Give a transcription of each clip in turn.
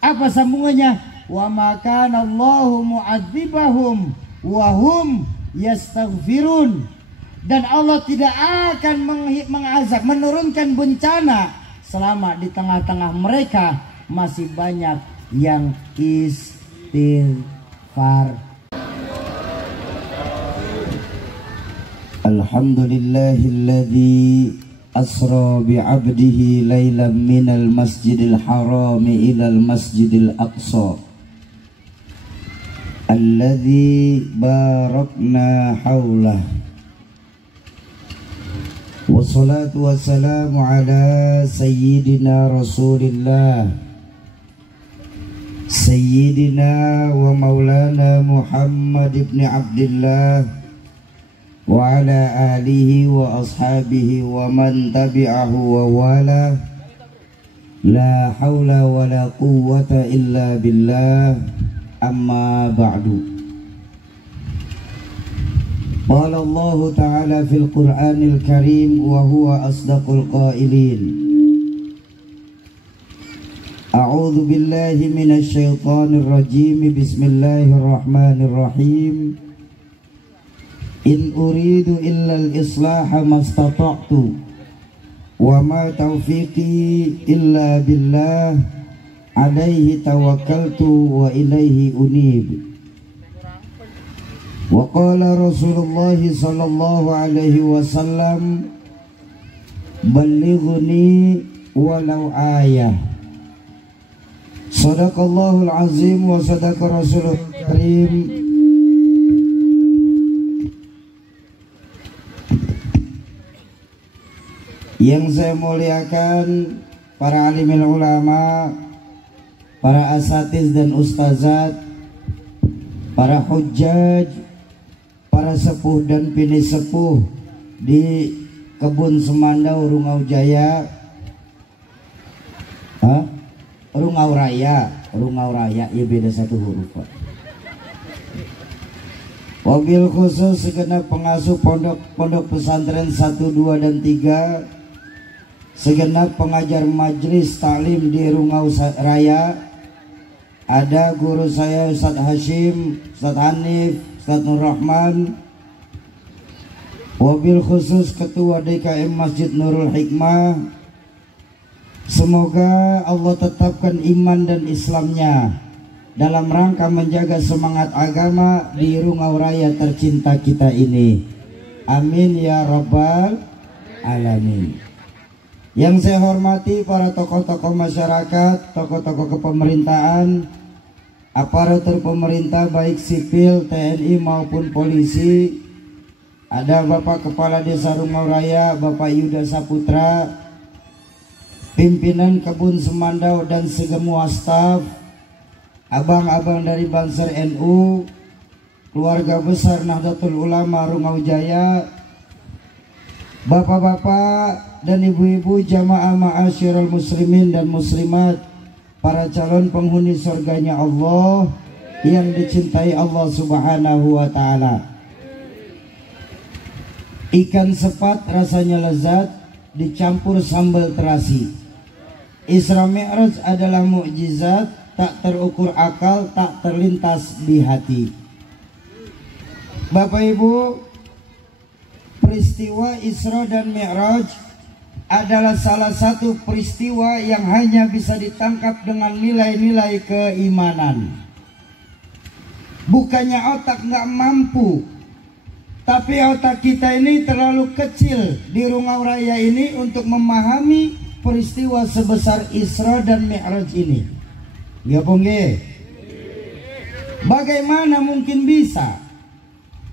Apa sambungannya? Wa ma kana Allahu mu'adzibahum wa hum yastaghfirun. Dan Allah tidak akan mengazab, menurunkan bencana selama di tengah-tengah mereka masih banyak yang istighfar. Alhamdulillahilladzi asra bi'abdihi laylan minal masjidil harami ilal masjidil aqsa alladzi barakna haulah. Wassalatu wassalamu ala sayyidina rasulillah sayyidina wa maulana Muhammad ibn Abdullah wa ala alihi wa ashabihi wa man tabi'ahu wa wala. La hawla wa la quwwata illa billah. Amma ba'du. Qala Allah ta'ala fil Qur'anil Karim wa huwa asdaqul qailin. A'udzu billahi minasy syaithanir rajim. Bismillahirrahmanirrahim. In uridu illal islaha mastata'tu wa ma taufiqi illa billah alaihi tawakkaltu wa ilaihi unib. Wa qala Rasulullah sallallahu alaihi wasallam ballighni walau ayah. Sadaqallahul azim wa sadaqa rasulul karim. Yang saya muliakan para alimul ulama, para asatiz dan ustazat, para hujjaj, para sepuh dan bini sepuh di Kebun Semandau Rungau Jaya, Rungau Raya, ya beda satu huruf Pak. Wabil khusus segenap pengasuh pondok pesantren 1, 2, dan 3, segenap pengajar majlis taklim di Rungau Raya, ada guru saya Ustadz Hashim, Ustadz Hanif, Ustadz Nur Rahman, wabil khusus ketua DKM Masjid Nurul Hikmah. Semoga Allah tetapkan iman dan Islamnya dalam rangka menjaga semangat agama di Rungau Raya tercinta kita ini. Amin ya rabbal alamin. Yang saya hormati para tokoh-tokoh masyarakat, tokoh-tokoh kepemerintahan, aparatur pemerintah baik sipil, TNI maupun polisi. Ada Bapak Kepala Desa Rungau Raya, Bapak Yuda Saputra, pimpinan Kebun Semandau dan segemua staf, abang-abang dari Banser NU, keluarga besar Nahdlatul Ulama Rungau Jaya, bapak-bapak dan ibu-ibu jamaah ma'asyiral muslimin dan muslimat, para calon penghuni surganya Allah yang dicintai Allah subhanahu wa ta'ala. Ikan sepat rasanya lezat dicampur sambal terasi. Isra Mi'raj adalah mukjizat tak terukur akal, tak terlintas di hati. Bapak Ibu, peristiwa Isra dan Mi'raj adalah salah satu peristiwa yang hanya bisa ditangkap dengan nilai-nilai keimanan. Bukannya otak nggak mampu, tapi otak kita ini terlalu kecil di Rungau Raya ini untuk memahami peristiwa sebesar Isra dan Mi'raj ini. Ya pongge. Bagaimana mungkin bisa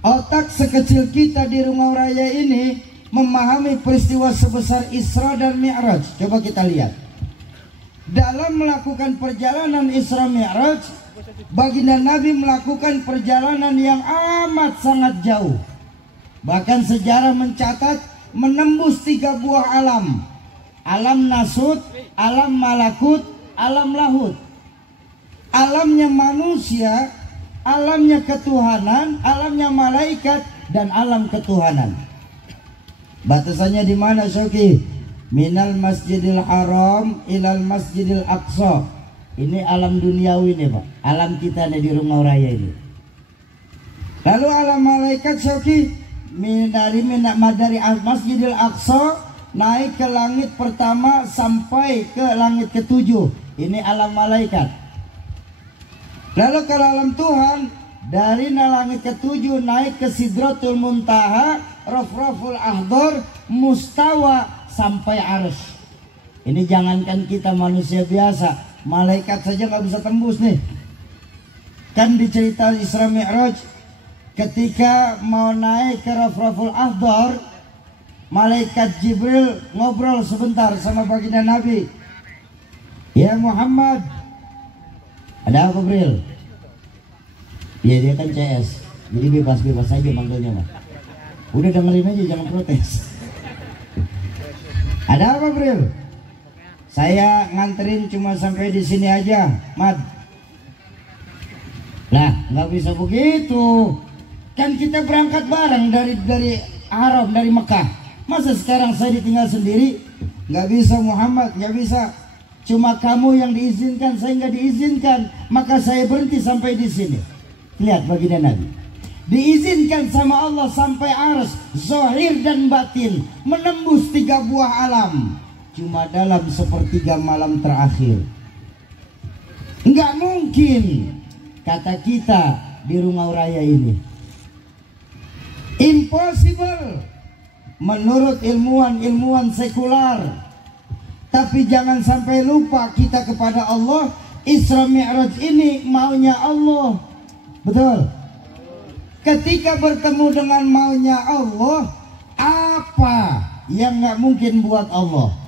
otak sekecil kita di Rungau Raya ini memahami peristiwa sebesar Isra dan Mi'raj? Coba kita lihat. Dalam melakukan perjalanan Isra Mi'raj, baginda Nabi melakukan perjalanan yang amat sangat jauh. Bahkan sejarah mencatat menembus 3 buah alam. Alam nasut, alam malakut, alam lahut. Alamnya manusia, alamnya ketuhanan, alamnya malaikat, dan alam ketuhanan. Batasannya di mana, Syauki? Minal Masjidil Haram ilal Masjidil Aqsa. Ini alam duniawi nih Pak, alam kita nih di Rungau Raya ini. Lalu alam malaikat Syauki dari Masjidil Aqsa naik ke langit pertama sampai ke langit ketujuh. Ini alam malaikat. Lalu kalau alam Tuhan dari langit ketujuh naik ke Sidratul Muntaha, Rafraful Ahdor, Mustawa sampai Arsy. Ini jangankan kita manusia biasa, malaikat saja nggak bisa tembus nih. Kan di cerita Isra Mi'raj, ketika mau naik ke Rafraful Ahdor, malaikat Jibril ngobrol sebentar sama baginda Nabi. Ya Muhammad, ada apa Jibril? Ya dia kan CS, jadi bebas-bebas saja manggilnya mah. Udah dengerin aja, jangan protes. Ada apa Jibril? Saya nganterin cuma sampai di sini aja, Mad. Lah, nggak bisa begitu. Kan kita berangkat bareng dari Arab, dari Mekah. Masa sekarang saya ditinggal sendiri? Nggak bisa Muhammad, nggak bisa. Cuma kamu yang diizinkan, saya nggak diizinkan. Maka saya berhenti sampai di sini. Lihat baginda Nabi. Diizinkan sama Allah sampai Arsy, zahir dan batin, menembus 3 buah alam. Cuma dalam sepertiga malam terakhir. Nggak mungkin, kata kita di Rungau Raya ini. Impossible menurut ilmuwan sekular. Tapi jangan sampai lupa kita kepada Allah. Isra Mi'raj ini maunya Allah. Betul? Ketika bertemu dengan maunya Allah, apa yang nggak mungkin buat Allah?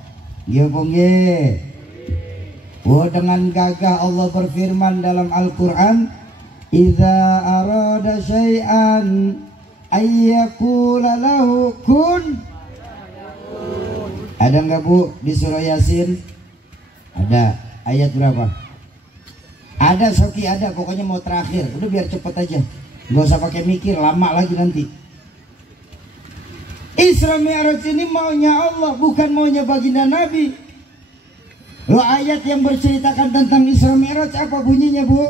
Dengan gagah Allah berfirman dalam Al-Quran, "Idza arada syai'an ayyaqula lahu kun." Ada nggak Bu di surah Yasin? Ada. Ayat berapa? Ada Soki, ada. Pokoknya mau terakhir. Udah biar cepet aja, nggak usah pakai mikir lama lagi nanti. Isra Mi'raj ini maunya Allah, bukan maunya baginda Nabi. Lo ayat yang berceritakan tentang Isra Mi'raj apa bunyinya Bu?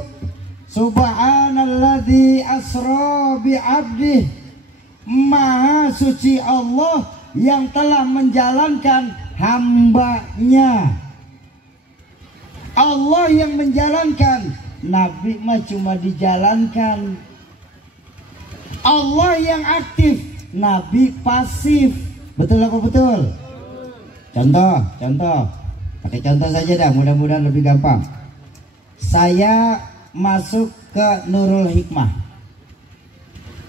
Subhanalladzi asra bi'abdih. Maha suci Allah yang telah menjalankan hambanya. Allah yang menjalankan, Nabi mah cuma dijalankan. Allah yang aktif, Nabi pasif. Betul apa betul? Contoh. Pakai contoh saja dah, mudah-mudahan lebih gampang. Saya masuk ke Nurul Hikmah.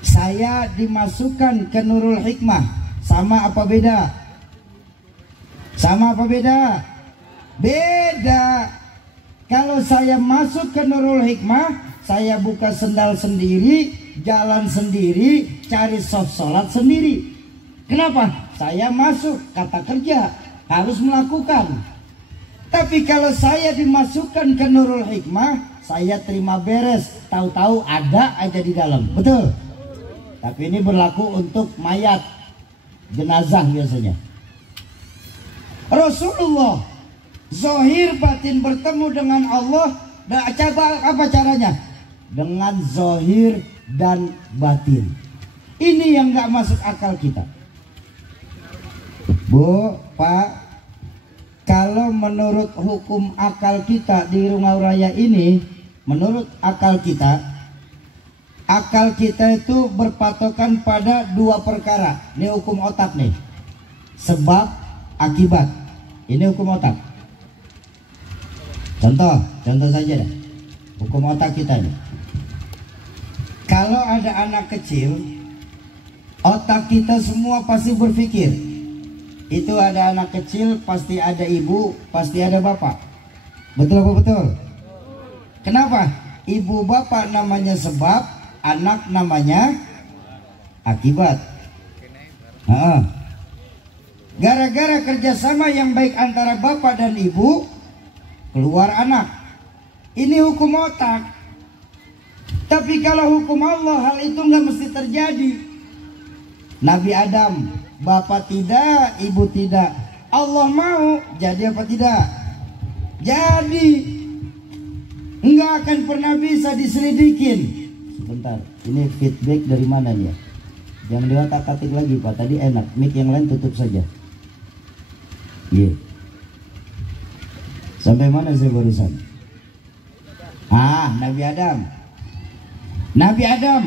Saya dimasukkan ke Nurul Hikmah. Sama apa beda? Sama apa beda? Beda. Kalau saya masuk ke Nurul Hikmah, saya buka sendal sendiri, jalan sendiri, cari soft sholat sendiri. Kenapa? Saya masuk, kata kerja, harus melakukan. Tapi kalau saya dimasukkan ke Nurul Hikmah, saya terima beres, tahu-tahu ada aja di dalam. Betul? Tapi ini berlaku untuk mayat, jenazah biasanya. Rasulullah zahir batin bertemu dengan Allah. Coba apa caranya? Dengan zahir dan batin. Ini yang gak masuk akal kita. Bu, Pak, kalau menurut hukum akal kita di Rungau Raya ini, menurut akal kita itu berpatokan pada 2 perkara. Ini hukum otak nih. Sebab, akibat. Ini hukum otak. Contoh saja dah. Hukum otak kita nih. Kalau ada anak kecil, otak kita semua pasti berpikir. Itu ada anak kecil, pasti ada ibu, pasti ada bapak. Betul apa betul? Kenapa? Ibu bapak namanya sebab, anak namanya akibat. Gara-gara kerjasama yang baik antara bapak dan ibu, keluar anak. Ini hukum otak. Tapi kalau hukum Allah, hal itu nggak mesti terjadi. Nabi Adam, bapak tidak, ibu tidak. Allah mau, jadi apa tidak? Jadi. nggak akan pernah bisa diselidikin. Sebentar, ini feedback dari mana nih ya? Jangan diotak-atik lagi Pak, tadi enak. Mic yang lain tutup saja. Iya. Sampai mana saya barusan? Nabi Adam. Nabi Adam,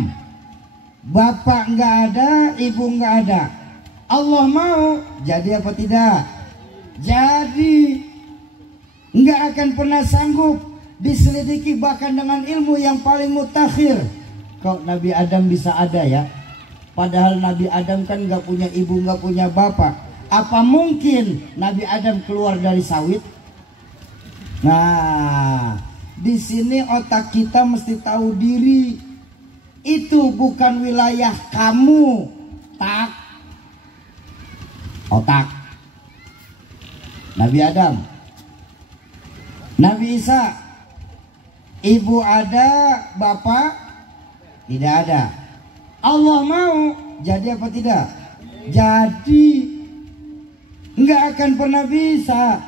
bapak nggak ada, ibu nggak ada. Allah mau, jadi apa tidak? Jadi. Nggak akan pernah sanggup diselidiki bahkan dengan ilmu yang paling mutakhir. Kok Nabi Adam bisa ada ya? Padahal Nabi Adam kan nggak punya ibu, nggak punya bapak. Apa mungkin Nabi Adam keluar dari sawit? Nah, di sini otak kita mesti tahu diri. Itu bukan wilayah kamu, tak. Otak. Nabi Adam, Nabi Isa, ibu ada, bapak tidak ada. Allah mau, jadi apa tidak? Jadi. Nggak akan pernah bisa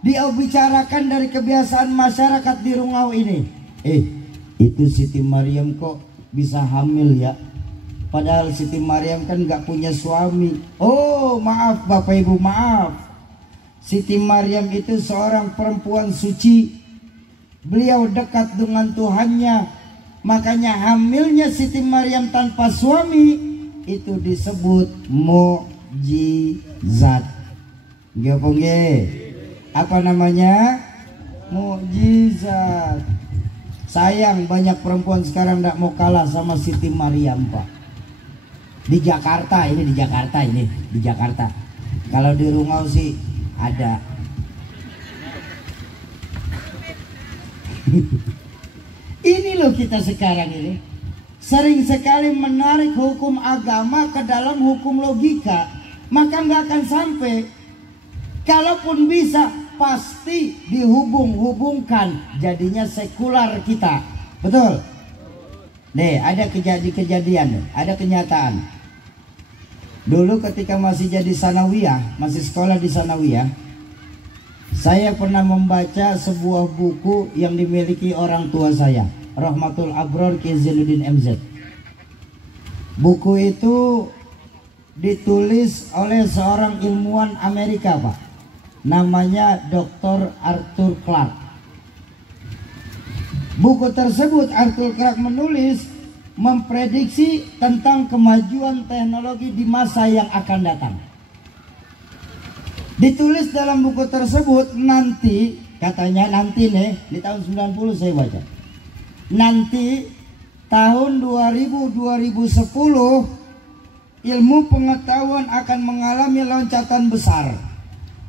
dibicarakan dari kebiasaan masyarakat di Rungau ini. Itu Siti Maryam kok bisa hamil ya? Padahal Siti Maryam kan nggak punya suami. Oh maaf Bapak Ibu, maaf. Siti Maryam itu seorang perempuan suci. Beliau dekat dengan Tuhannya. Makanya hamilnya Siti Maryam tanpa suami itu disebut mukjizat. Apa namanya? Mukjizat. Sayang banyak perempuan sekarang tidak mau kalah sama Siti Maryam Pak. Di Jakarta ini, di Jakarta. Kalau di Rungau sih ada. Ini loh kita sekarang ini sering sekali menarik hukum agama ke dalam hukum logika, maka nggak akan sampai. Kalaupun bisa pasti dihubung-hubungkan, jadinya sekular kita. Betul? Nih ada kejadian, ada kenyataan. Dulu ketika masih jadi sanawiyah, masih sekolah di sanawiyah, saya pernah membaca sebuah buku yang dimiliki orang tua saya, Rahmatul Abror Ki Zainuddin MZ. Buku itu ditulis oleh seorang ilmuwan Amerika Pak, namanya Dr. Arthur Clarke. Buku tersebut Arthur Clarke menulis memprediksi tentang kemajuan teknologi di masa yang akan datang. Ditulis dalam buku tersebut nanti, katanya nanti nih, di tahun 90 saya baca. Nanti tahun 2000-2010 ilmu pengetahuan akan mengalami loncatan besar.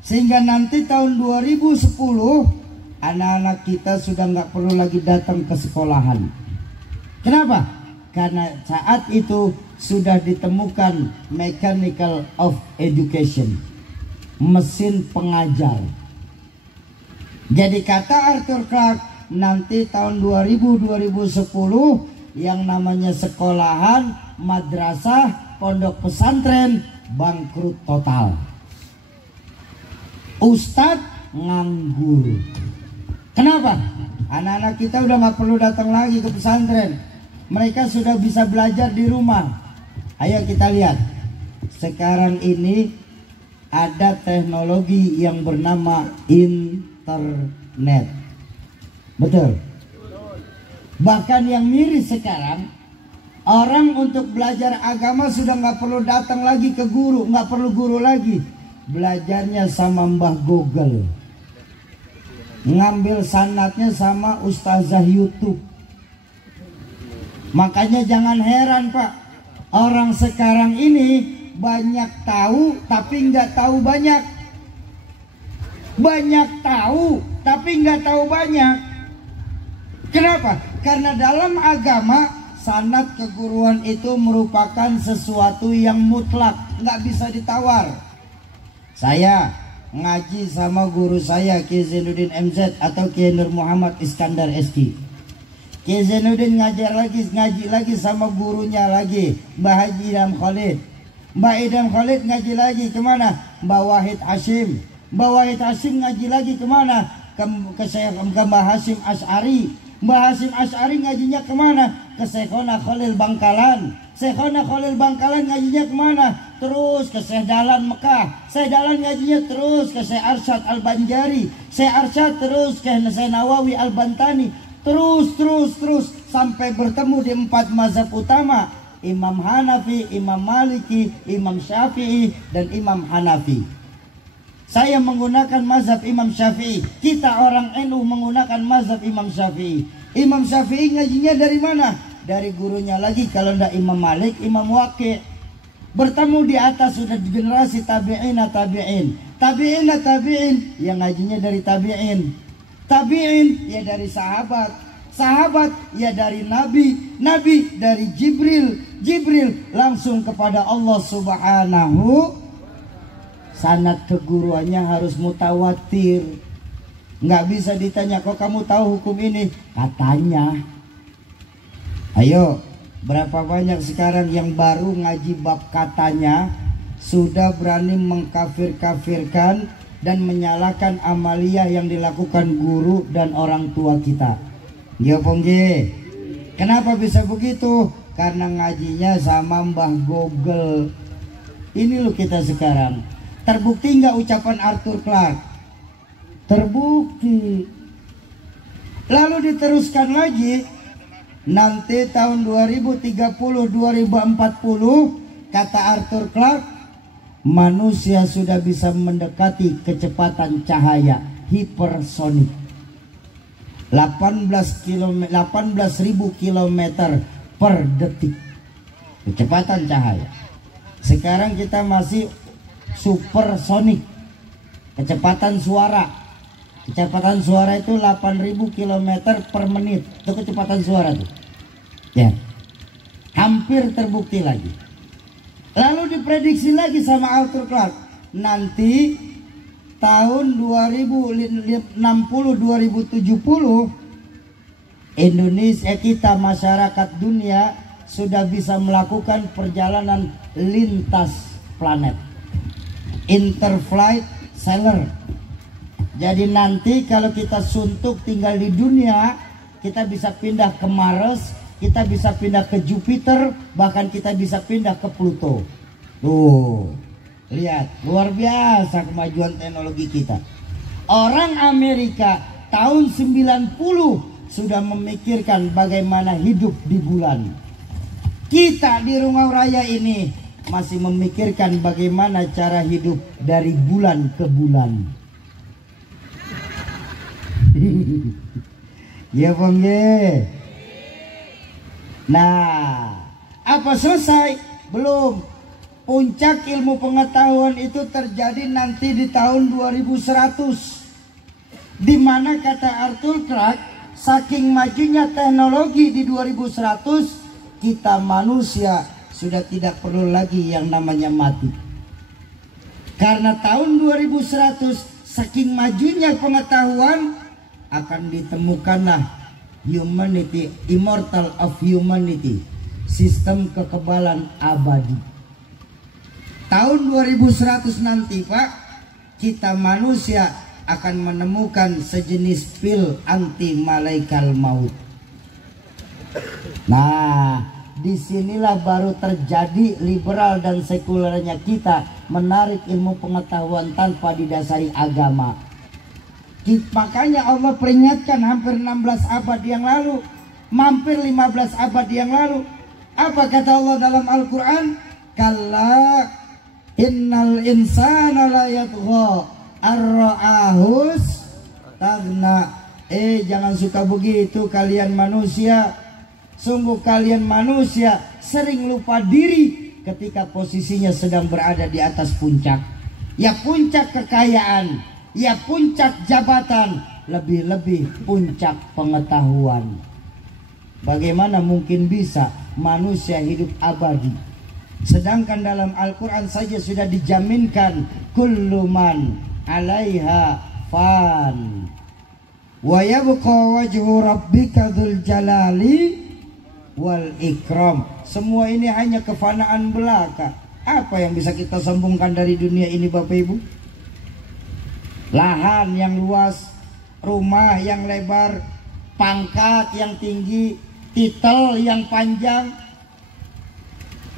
Sehingga nanti tahun 2010 anak-anak kita sudah nggak perlu lagi datang ke sekolahan. Kenapa? Karena saat itu sudah ditemukan mechanical of education, mesin pengajar. Jadi kata Arthur Clarke, nanti tahun 2000-2010 yang namanya sekolahan, madrasah, pondok pesantren bangkrut total. Ustadz nganggur. Kenapa? Anak-anak kita udah nggak perlu datang lagi ke pesantren. Mereka sudah bisa belajar di rumah. Ayo kita lihat. Sekarang ini ada teknologi yang bernama internet. Betul? Bahkan yang miris sekarang, orang untuk belajar agama sudah nggak perlu datang lagi ke guru, nggak perlu guru lagi. Belajarnya sama Mbah Google, ngambil sanatnya sama ustazah YouTube. Makanya jangan heran Pak, orang sekarang ini banyak tahu tapi nggak tahu banyak. Banyak tahu tapi nggak tahu banyak. Kenapa? Karena dalam agama sanad keguruan itu merupakan sesuatu yang mutlak, nggak bisa ditawar. Saya ngaji sama guru saya Ki Zainuddin MZ atau Ki Nur Muhammad Iskandar SK. Ki Zainuddin ngaji lagi sama gurunya lagi, Mbah Haji Idham Khalid. Mbah Idham Khalid ngaji lagi kemana? Mbah Wahid Hashim. Mbah Wahid Hashim ngaji lagi kemana? Ke Mbah Hashim Ash'ari. Mbah Hasyim Asy'ari ngajinya kemana? Ke Syekhona Khalil Bangkalan. Syekhona Khalil Bangkalan ngajinya kemana? Terus ke Syekh Dahlan Mekah. Syekh Dahlan ngajinya terus ke Syekh Arsyad Al-Banjari. Syekh Arsyad terus ke Syekh Nawawi Al-Bantani. Terus sampai bertemu di 4 mazhab utama, Imam Hanafi, Imam Maliki, Imam Syafi'i, dan Imam Hanafi. Saya menggunakan mazhab Imam Syafi'i. Kita orang NU menggunakan mazhab Imam Syafi'i. Imam Syafi'i ngajinya dari mana? Dari gurunya lagi, kalau tidak Imam Malik, Imam Waqi'. Bertemu di atas sudah generasi tabi'in, yang ngajinya dari tabi'in ya dari sahabat ya dari nabi dari Jibril langsung kepada Allah Subhanahu. Sanad keguruannya harus mutawatir. Nggak bisa ditanya, kok kamu tahu hukum ini? Katanya. Ayo, berapa banyak sekarang yang baru ngaji bab katanya sudah berani mengkafir-kafirkan dan menyalahkan amaliyah yang dilakukan guru dan orang tua kita. Ya Pongge. Kenapa bisa begitu? Karena ngajinya sama Mbah Google. Ini loh kita sekarang. Terbukti nggak ucapan Arthur Clarke? Terbukti. Lalu diteruskan lagi, nanti tahun 2030-2040 kata Arthur Clarke, manusia sudah bisa mendekati kecepatan cahaya hipersonik 18.000 km per detik kecepatan cahaya. Sekarang kita masih supersonik kecepatan suara. Kecepatan suara itu 8.000 km per menit. Itu kecepatan suara tuh. Ya. Hampir terbukti lagi. Lalu diprediksi lagi sama Arthur Clarke, nanti tahun 2060-2070 Indonesia kita, masyarakat dunia sudah bisa melakukan perjalanan lintas planet, interflight sailor. Jadi nanti kalau kita suntuk tinggal di dunia, kita bisa pindah ke Mars, kita bisa pindah ke Jupiter, bahkan kita bisa pindah ke Pluto. Tuh, lihat, luar biasa kemajuan teknologi kita. Orang Amerika tahun 90 sudah memikirkan bagaimana hidup di bulan. Kita di Rungau Raya ini masih memikirkan bagaimana cara hidup dari bulan ke bulan. Ya Bang ye. Nah, apa selesai? Belum. Puncak ilmu pengetahuan itu terjadi nanti di tahun 2100. Di mana kata Arthur Clarke, saking majunya teknologi di 2100, kita manusia sudah tidak perlu lagi yang namanya mati. Karena tahun 2100 saking majunya pengetahuan, akan ditemukanlah humanity, immortal of humanity, sistem kekebalan abadi. Tahun 2100 nanti Pak, kita manusia akan menemukan sejenis pil anti malaikal maut. Nah, disinilah baru terjadi liberal dan sekulernya kita menarik ilmu pengetahuan tanpa didasari agama. Makanya Allah peringatkan hampir 16 abad yang lalu, hampir 15 abad yang lalu. Apa kata Allah dalam Al-Quran? Kalla innal insana la yatgha ar-ra'ahus tagna. Jangan suka begitu kalian manusia. Sungguh kalian manusia sering lupa diri ketika posisinya sedang berada di atas puncak. Ya puncak kekayaan, ya puncak jabatan, lebih-lebih puncak pengetahuan. Bagaimana mungkin bisa manusia hidup abadi? Sedangkan dalam Al-Quran saja sudah dijaminkan kullu man 'alaiha fan wa yabqa wajhu rabbika dzul jalali wal ikram. Semua ini hanya kefanaan belaka. Apa yang bisa kita sambungkan dari dunia ini Bapak Ibu? Lahan yang luas, rumah yang lebar, pangkat yang tinggi, titel yang panjang.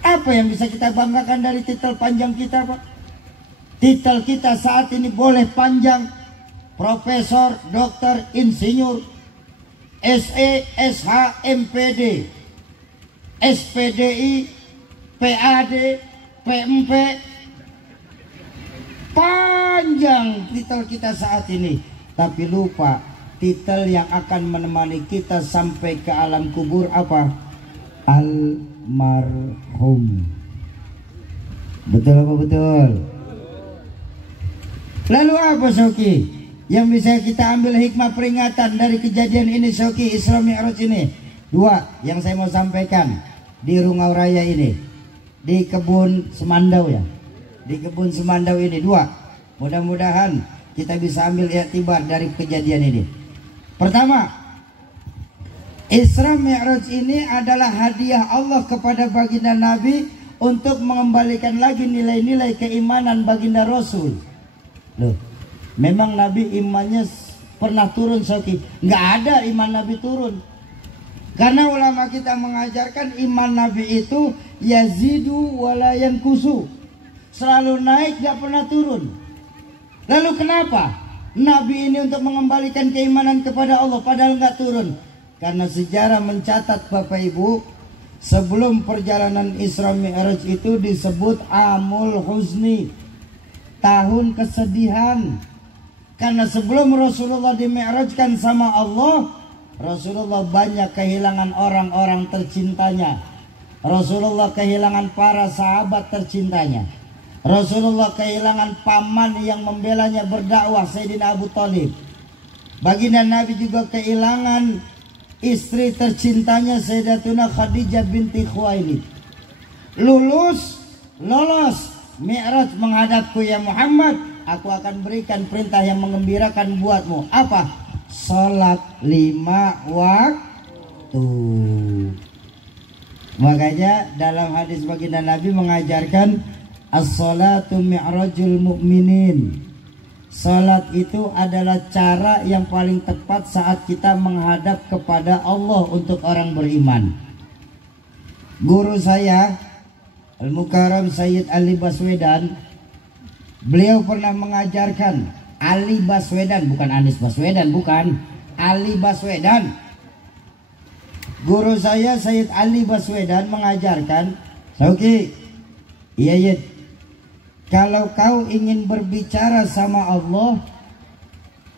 Apa yang bisa kita banggakan dari titel panjang kita, Pak? Titel kita saat ini boleh panjang. Profesor, dokter, insinyur, SE, SH, MPD, SPDI, PAD, PMP. Panjang titel kita saat ini, tapi lupa titel yang akan menemani kita sampai ke alam kubur apa? Almarhum. Betul apa betul? Lalu apa Soki yang bisa kita ambil hikmah peringatan dari kejadian ini Soki, Isra Mi'raj ini? Dua yang saya mau sampaikan di Rungau Raya ini, di kebun Semandau ya. Di kebun Semandau ini dua. Mudah-mudahan kita bisa ambil iktibar dari kejadian ini. Pertama, Isra Mi'raj ini adalah hadiah Allah kepada baginda Nabi untuk mengembalikan lagi nilai-nilai keimanan baginda Rasul. Loh, memang Nabi imannya pernah turun Soki? Nggak ada iman Nabi turun. Karena ulama kita mengajarkan iman Nabi itu yazidu wala yankusu. Selalu naik, gak pernah turun. Lalu kenapa Nabi ini untuk mengembalikan keimanan kepada Allah padahal gak turun? Karena sejarah mencatat Bapak Ibu, sebelum perjalanan Isra Mi'raj itu disebut Amul Huzni, tahun kesedihan. Karena sebelum Rasulullah dimi'rajkan sama Allah, Rasulullah banyak kehilangan orang-orang tercintanya. Rasulullah kehilangan para sahabat tercintanya. Rasulullah kehilangan paman yang membelanya berdakwah, Sayyidina Abu Thalib. Baginda Nabi juga kehilangan istri tercintanya, Sayyidatuna Khadijah binti Khuwailid. Lolos Mi'raj menghadapku ya Muhammad, aku akan berikan perintah yang menggembirakan buatmu. Apa? Salat 5 waktu. Makanya dalam hadis baginda Nabi mengajarkan as-salatu mi'rajul mu'minin. Salat itu adalah cara yang paling tepat saat kita menghadap kepada Allah untuk orang beriman. Guru saya Al-Mukarram Sayyid Ali Baswedan, beliau pernah mengajarkan. Ali Baswedan, bukan Anies Baswedan, bukan. Ali Baswedan. Guru saya Sayyid Ali Baswedan mengajarkan, Sauki, iya, kalau kau ingin berbicara sama Allah,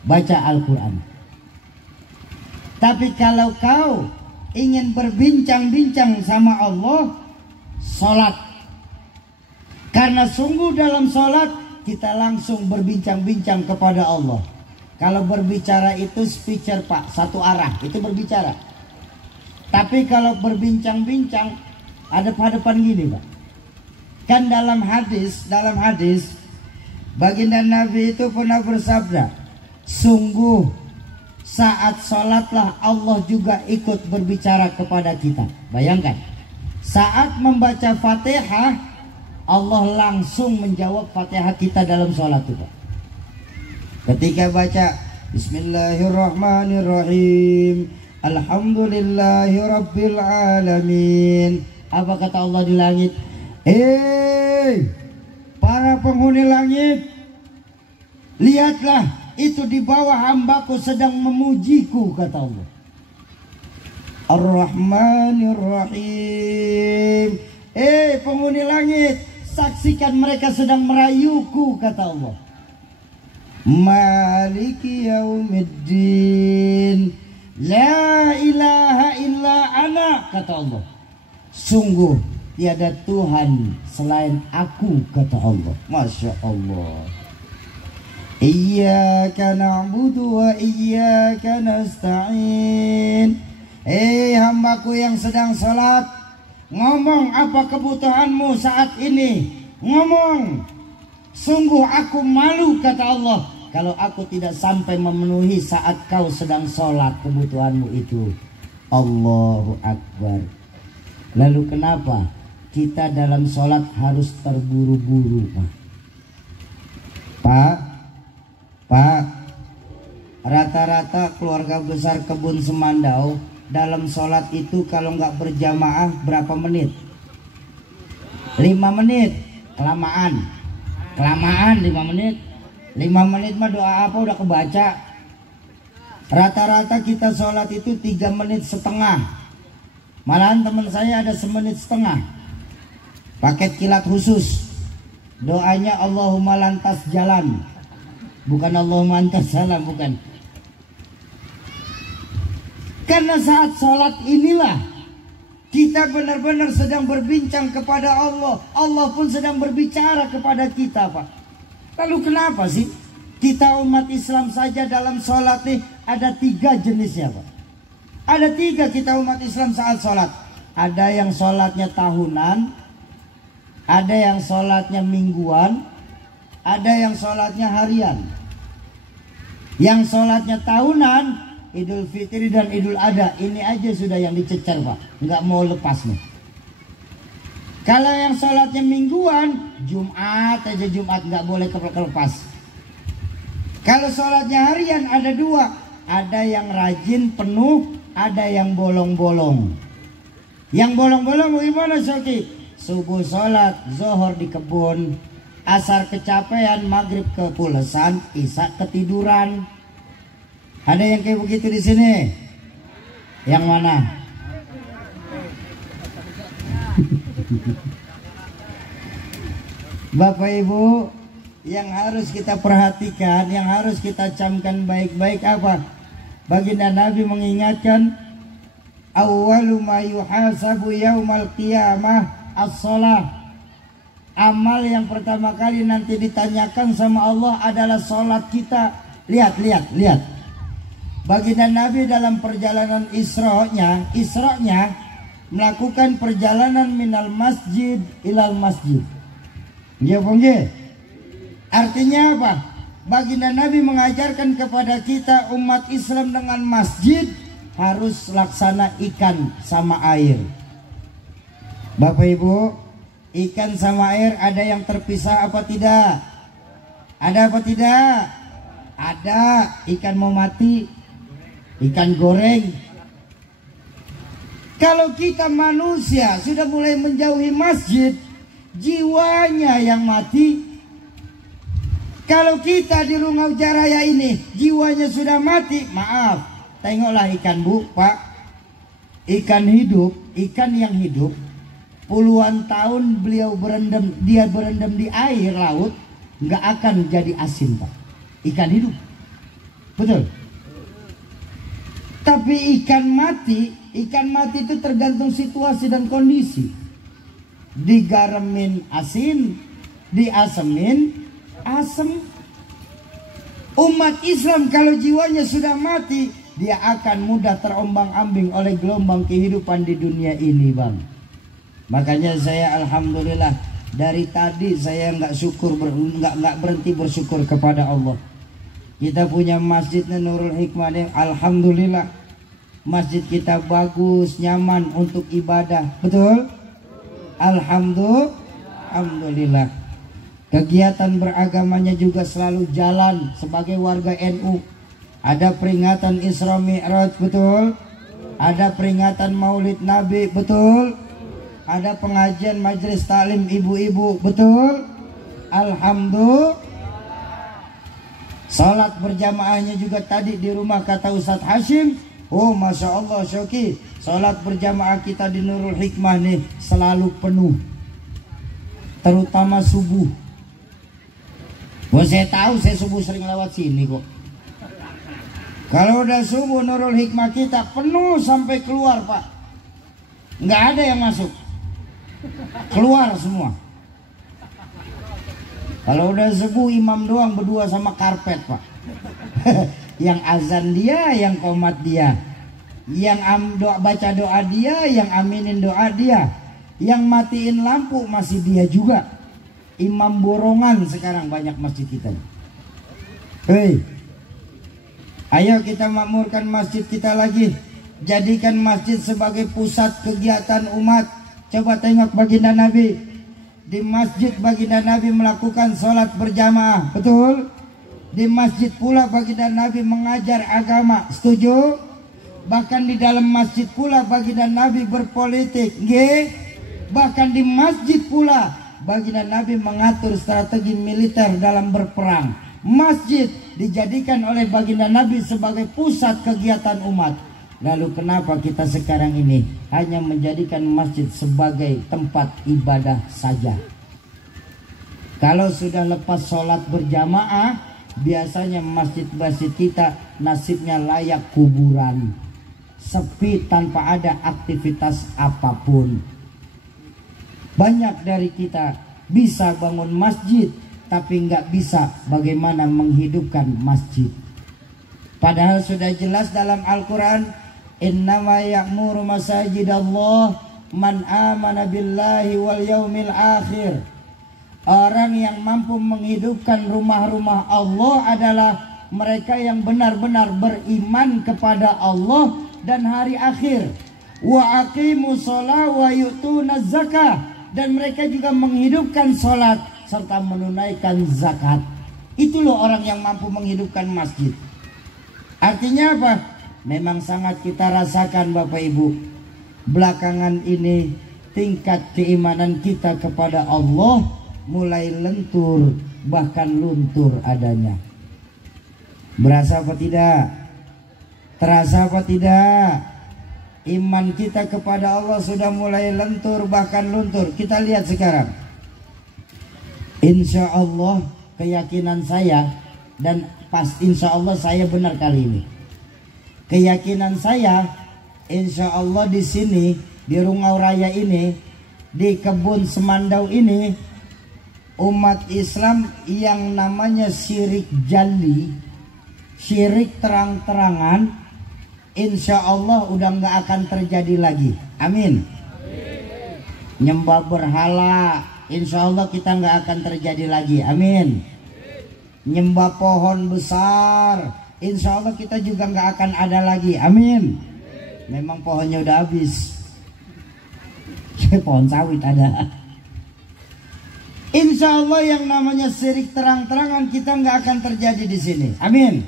baca Al-Quran. Tapi kalau kau ingin berbincang-bincang sama Allah, sholat. Karena sungguh dalam sholat kita langsung berbincang-bincang kepada Allah. Kalau berbicara itu speaker Pak, satu arah, itu berbicara. Tapi kalau berbincang-bincang, hadap-hadapan gini Pak. Kan dalam hadis baginda Nabi itu pernah bersabda, sungguh saat sholatlah Allah juga ikut berbicara kepada kita. Bayangkan, saat membaca Fatihah, Allah langsung menjawab Fatihah kita dalam sholat itu. Ketika baca Bismillahirrahmanirrahim, Alhamdulillahirabbil alamin, apa kata Allah di langit? Para penghuni langit, lihatlah, itu di bawah hambaku sedang memujiku, kata Allah. Ar-Rahmanir-Rahim. Penghuni langit, saksikan mereka sedang merayuku, kata Allah. Maliki yaumiddin, la ilaha illa ana, kata Allah. Sungguh tiada Tuhan selain aku, kata Allah. Masya Allah. Iyyaka na'budu wa iyyaka nasta'in. Hambaku yang sedang salat, ngomong apa kebutuhanmu saat ini. Ngomong. Sungguh aku malu, kata Allah, kalau aku tidak sampai memenuhi saat kau sedang salat kebutuhanmu itu. Allahu Akbar. Lalu kenapa kita dalam sholat harus terburu-buru, Pak? Rata-rata keluarga besar Kebun Semandau dalam sholat itu kalau nggak berjamaah berapa menit? 5 menit. Kelamaan 5 menit. 5 menit mah doa apa udah kebaca. Rata-rata kita sholat itu 3 menit setengah. Malahan teman saya ada 1 menit setengah. Paket kilat khusus. Doanya Allahumma lantas jalan, bukan Allahumma antas salam, bukan. Karena saat sholat inilah kita benar-benar sedang berbincang kepada Allah. Allah pun sedang berbicara kepada kita, Pak. Lalu kenapa sih kita umat Islam saja dalam sholat nih ada 3 jenisnya, Pak? Ada 3 kita umat Islam saat sholat. Ada yang sholatnya tahunan, ada yang sholatnya mingguan, ada yang sholatnya harian. Yang sholatnya tahunan, Idul Fitri dan Idul Adha, ini aja sudah yang dicecer, Pak. Nggak mau lepas nih. Kalau yang sholatnya mingguan, Jumat aja, Jumat nggak boleh kelepas. Kalau sholatnya harian ada 2, ada yang rajin penuh, ada yang bolong-bolong. Yang bolong-bolong gimana, Soki? Subuh sholat, zohor di kebun, asar kecapean, maghrib kepulesan, isya ketiduran. Ada yang kayak begitu di sini? Yang mana? Bapak Ibu, yang harus kita perhatikan, yang harus kita camkan baik-baik apa? Baginda Nabi mengingatkan, awwalu ma yuhasabu yaumal qiyamah as-shalah. Amal yang pertama kali nanti ditanyakan sama Allah adalah sholat kita. Lihat. Baginda Nabi dalam perjalanan Isra'nya melakukan perjalanan minal masjid ilal masjid. Ya, artinya apa? Baginda Nabi mengajarkan kepada kita umat Islam dengan masjid harus laksana ikan sama air. Bapak Ibu, ikan sama air ada yang terpisah apa tidak? Ada apa tidak? Ada. Ikan mau mati, ikan goreng. Kalau kita manusia sudah mulai menjauhi masjid, jiwanya yang mati. Kalau kita di Rungau Jaraya ini jiwanya sudah mati, maaf, tengoklah ikan, Bu, Pak. Ikan hidup, ikan yang hidup, puluhan tahun dia berendam di air laut, nggak akan jadi asin, Pak. Ikan hidup, betul. Tapi ikan mati itu tergantung situasi dan kondisi. Digaremin asin, diasemin asem. Umat Islam kalau jiwanya sudah mati, dia akan mudah terombang-ambing oleh gelombang kehidupan di dunia ini, Bang. Makanya saya alhamdulillah dari tadi saya nggak berhenti bersyukur kepada Allah. Kita punya masjid Nurul Hikmah nih, alhamdulillah. Masjid kita bagus, nyaman untuk ibadah, betul? Alhamdulillah. Kegiatan beragamanya juga selalu jalan sebagai warga NU. Ada peringatan Isra Mi'raj, betul? Ada peringatan Maulid Nabi, betul? Ada pengajian majelis taklim ibu-ibu, betul? Alhamdulillah. Salat berjamaahnya juga tadi di rumah kata Ustadz Hashim. Oh, Masya Allah, Syauki, salat berjamaah kita di Nurul Hikmah nih selalu penuh, terutama subuh. Saya tahu, saya subuh sering lewat sini kok. Kalau udah subuh Nurul Hikmah kita penuh sampai keluar, Pak. Nggak ada yang masuk, keluar semua. Kalau udah subuh imam doang berdua sama karpet, Pak. Yang azan dia, yang qomat dia, yang baca doa dia, yang aminin doa dia, yang matiin lampu masih dia juga. Imam borongan sekarang banyak masjid kita. Hei, ayo kita makmurkan masjid kita lagi. Jadikan masjid sebagai pusat kegiatan umat. Coba tengok baginda Nabi. Di masjid baginda Nabi melakukan sholat berjamaah, betul? Di masjid pula baginda Nabi mengajar agama. Setuju? Bahkan di dalam masjid pula baginda Nabi berpolitik. Nggih. Bahkan di masjid pula baginda Nabi mengatur strategi militer dalam berperang. Masjid dijadikan oleh baginda Nabi sebagai pusat kegiatan umat. Lalu kenapa kita sekarang ini hanya menjadikan masjid sebagai tempat ibadah saja? Kalau sudah lepas sholat berjamaah, biasanya masjid-masjid kita nasibnya layak kuburan, sepi tanpa ada aktivitas apapun. Banyak dari kita bisa bangun masjid, tapi nggak bisa bagaimana menghidupkan masjid. Padahal sudah jelas dalam Al-Quran, innama ya'muru masajidallah man amana billahi wal yaumil akhir. Orang yang mampu menghidupkan rumah-rumah Allah adalah mereka yang benar-benar beriman kepada Allah dan hari akhir. Wa aqimus shalah wa yu'tunaz zakah, dan mereka juga menghidupkan sholat serta menunaikan zakat. Itu loh orang yang mampu menghidupkan masjid. Artinya apa? Memang sangat kita rasakan Bapak Ibu, belakangan ini tingkat keimanan kita kepada Allah mulai lentur, bahkan luntur adanya. Berasa apa tidak? Terasa apa tidak? Iman kita kepada Allah sudah mulai lentur, bahkan luntur. Kita lihat sekarang. Insya Allah keyakinan saya, dan insya Allah saya benar kali ini. Keyakinan saya, insya Allah di sini, di Rungau Raya ini, di kebun Semandau ini, umat Islam yang namanya syirik jali, syirik terang-terangan, insya Allah udah nggak akan terjadi lagi. Amin. Nyembah berhala, insya Allah kita nggak akan terjadi lagi. Amin. Nyembah pohon besar, insya Allah kita juga nggak akan ada lagi. Amin. Memang pohonnya udah habis. Pohon sawit ada. Insya Allah yang namanya syirik terang-terangan kita nggak akan terjadi di sini. Amin.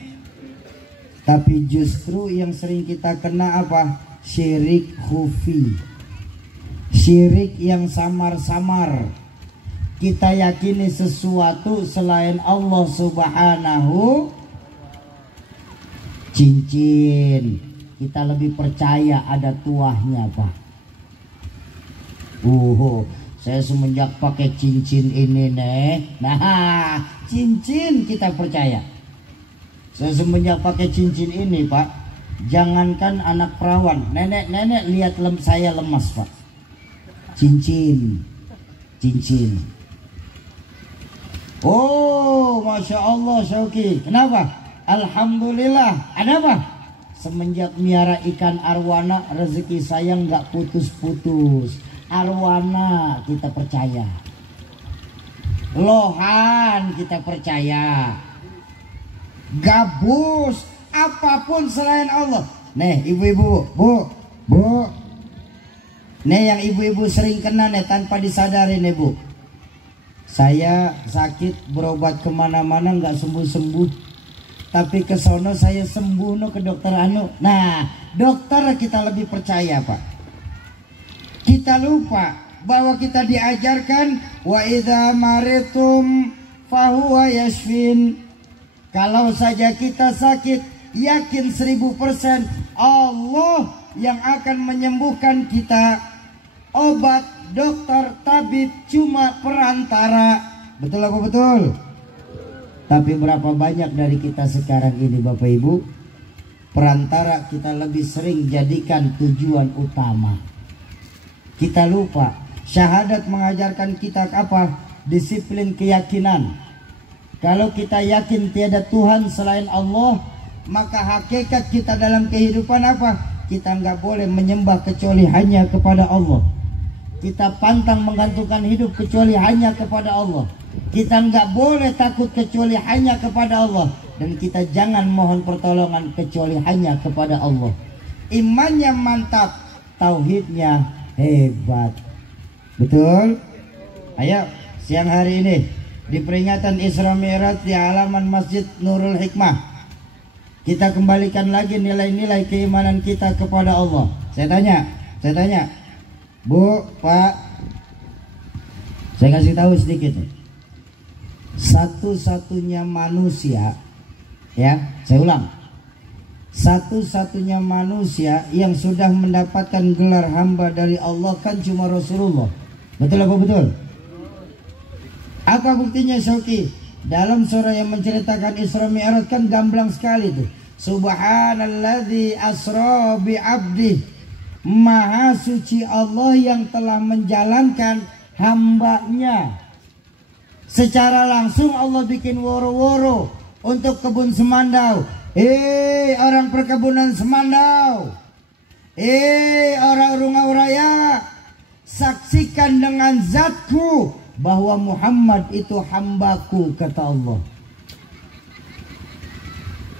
Tapi justru yang sering kita kena apa? Syirik khufi, syirik yang samar-samar. Kita yakini sesuatu selain Allah Subhanahu. Cincin, kita lebih percaya ada tuahnya Pak. Saya semenjak pakai cincin ini nih, nah cincin kita percaya. Saya semenjak pakai cincin ini Pak, jangankan anak perawan, nenek-nenek lihat saya lemas Pak. Cincin. Oh, Masya Allah Syauki. Kenapa? Alhamdulillah. Ada apa? Semenjak miara ikan arwana, rezeki saya nggak putus-putus. Arwana kita percaya, lohan kita percaya, gabus, apapun selain Allah. Nih ibu-ibu, bu, nih yang ibu-ibu sering kena nih tanpa disadari nih Bu. Saya sakit berobat kemana-mana nggak sembuh-sembuh, tapi ke sono saya sembuh no ke dokter anu. Nah dokter kita lebih percaya Pak. Kita lupa bahwa kita diajarkan wa idza maritum fahuwa yashfin. Kalau saja kita sakit, yakin 1000% Allah yang akan menyembuhkan kita. Obat, dokter, tabib cuma perantara. Betul apa betul? Tapi berapa banyak dari kita sekarang ini Bapak Ibu, perantara kita lebih sering jadikan tujuan utama. Kita lupa, syahadat mengajarkan kita apa? Disiplin keyakinan. Kalau kita yakin tiada Tuhan selain Allah, maka hakikat kita dalam kehidupan apa? Kita nggak boleh menyembah kecuali hanya kepada Allah. Kita pantang menggantungkan hidup kecuali hanya kepada Allah. Kita nggak boleh takut kecuali hanya kepada Allah. Dan kita jangan mohon pertolongan kecuali hanya kepada Allah. Imannya mantap, tauhidnya hebat. Betul? Ayo siang hari ini di peringatan Isra Mi'raj di halaman Masjid Nurul Hikmah. Kita kembalikan lagi nilai-nilai keimanan kita kepada Allah. Saya tanya, Bu, Pak, saya kasih tahu sedikit. Satu-satunya manusia, ya, saya ulang, satu-satunya manusia yang sudah mendapatkan gelar hamba dari Allah kan cuma Rasulullah. Betul apa betul? Apa buktinya, Syauki? Dalam surah yang menceritakan Isra Mi'raj kan gamblang sekali tuh. Subhanalladzi asra bi abdi. Maha suci Allah yang telah menjalankan hambanya. Secara langsung Allah bikin woro-woro untuk kebun Semandau. Orang perkebunan Semandau. Orang Rungau Raya. Saksikan dengan zatku bahwa Muhammad itu hambaku, kata Allah.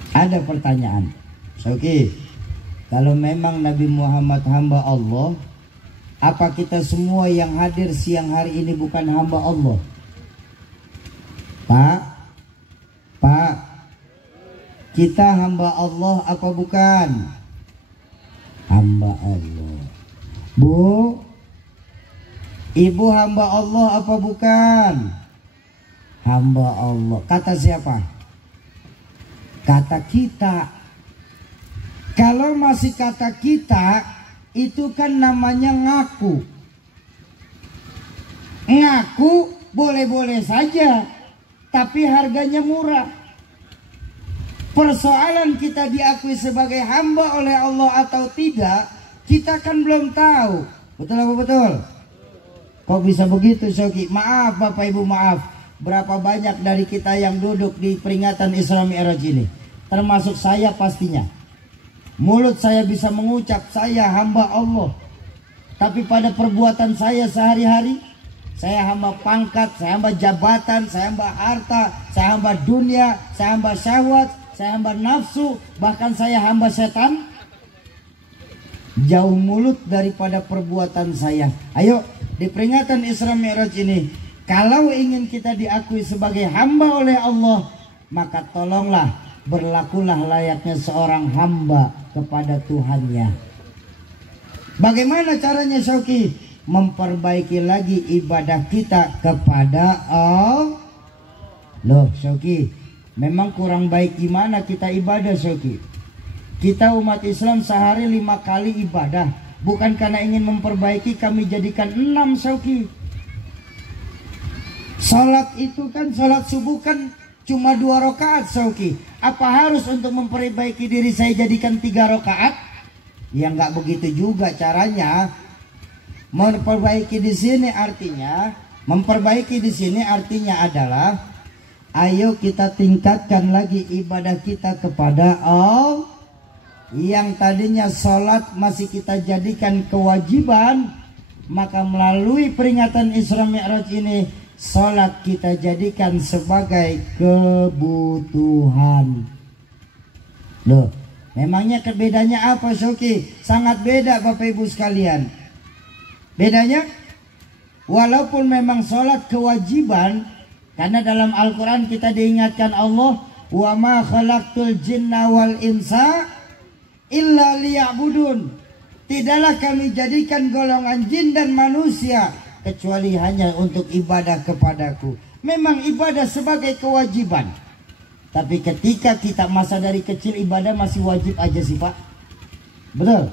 Ada pertanyaan, Syauki, kalau memang Nabi Muhammad hamba Allah, apa kita semua yang hadir siang hari ini bukan hamba Allah? Pak, kita hamba Allah apa bukan? Hamba Allah. Bu, Ibu hamba Allah apa bukan? Hamba Allah. Kata siapa? Kata kita. Kalau masih kata kita, itu kan namanya ngaku. Ngaku boleh-boleh saja, tapi harganya murah. Persoalan kita diakui sebagai hamba oleh Allah atau tidak, kita kan belum tahu. Betul apa betul? Kok bisa begitu, Syauki? Maaf Bapak Ibu, maaf. Berapa banyak dari kita yang duduk di peringatan Isra Mi'raj ini, termasuk saya pastinya. Mulut saya bisa mengucap saya hamba Allah, tapi pada perbuatan saya sehari-hari, saya hamba pangkat, saya hamba jabatan, saya hamba harta, saya hamba dunia, saya hamba syahwat, saya hamba nafsu, bahkan saya hamba setan. Jauh mulut daripada perbuatan saya. Ayo, di peringatan Isra Mi'raj ini, kalau ingin kita diakui sebagai hamba oleh Allah, maka tolonglah berlakulah layaknya seorang hamba kepada Tuhannya. Bagaimana caranya, Syauki? Memperbaiki lagi ibadah kita kepada Allah. Loh, Syauki, memang kurang baik gimana kita ibadah, Syauki? Kita umat Islam sehari 5 kali ibadah. Bukan karena ingin memperbaiki kami jadikan 6, Syauki. Salat itu kan, salat subuh kan cuma 2 rakaat, Syauki. Apa harus untuk memperbaiki diri saya jadikan 3 rakaat? Ya nggak begitu juga caranya. Memperbaiki di sini artinya adalah ayo kita tingkatkan lagi ibadah kita kepada Allah. Yang tadinya sholat masih kita jadikan kewajiban, maka melalui peringatan Isra Mi'raj ini, sholat kita jadikan sebagai kebutuhan. Loh, memangnya bedanya apa, Syauki? Sangat beda Bapak Ibu sekalian. Bedanya, walaupun memang sholat kewajiban, karena dalam Al-Quran kita diingatkan Allah, wa ma khalaqtul jinna wal insa illa liya'budun. Tidaklah kami jadikan golongan jin dan manusia kecuali hanya untuk ibadah kepadaku. Memang ibadah sebagai kewajiban, tapi ketika kita masa dari kecil ibadah masih wajib aja sih Pak. Betul.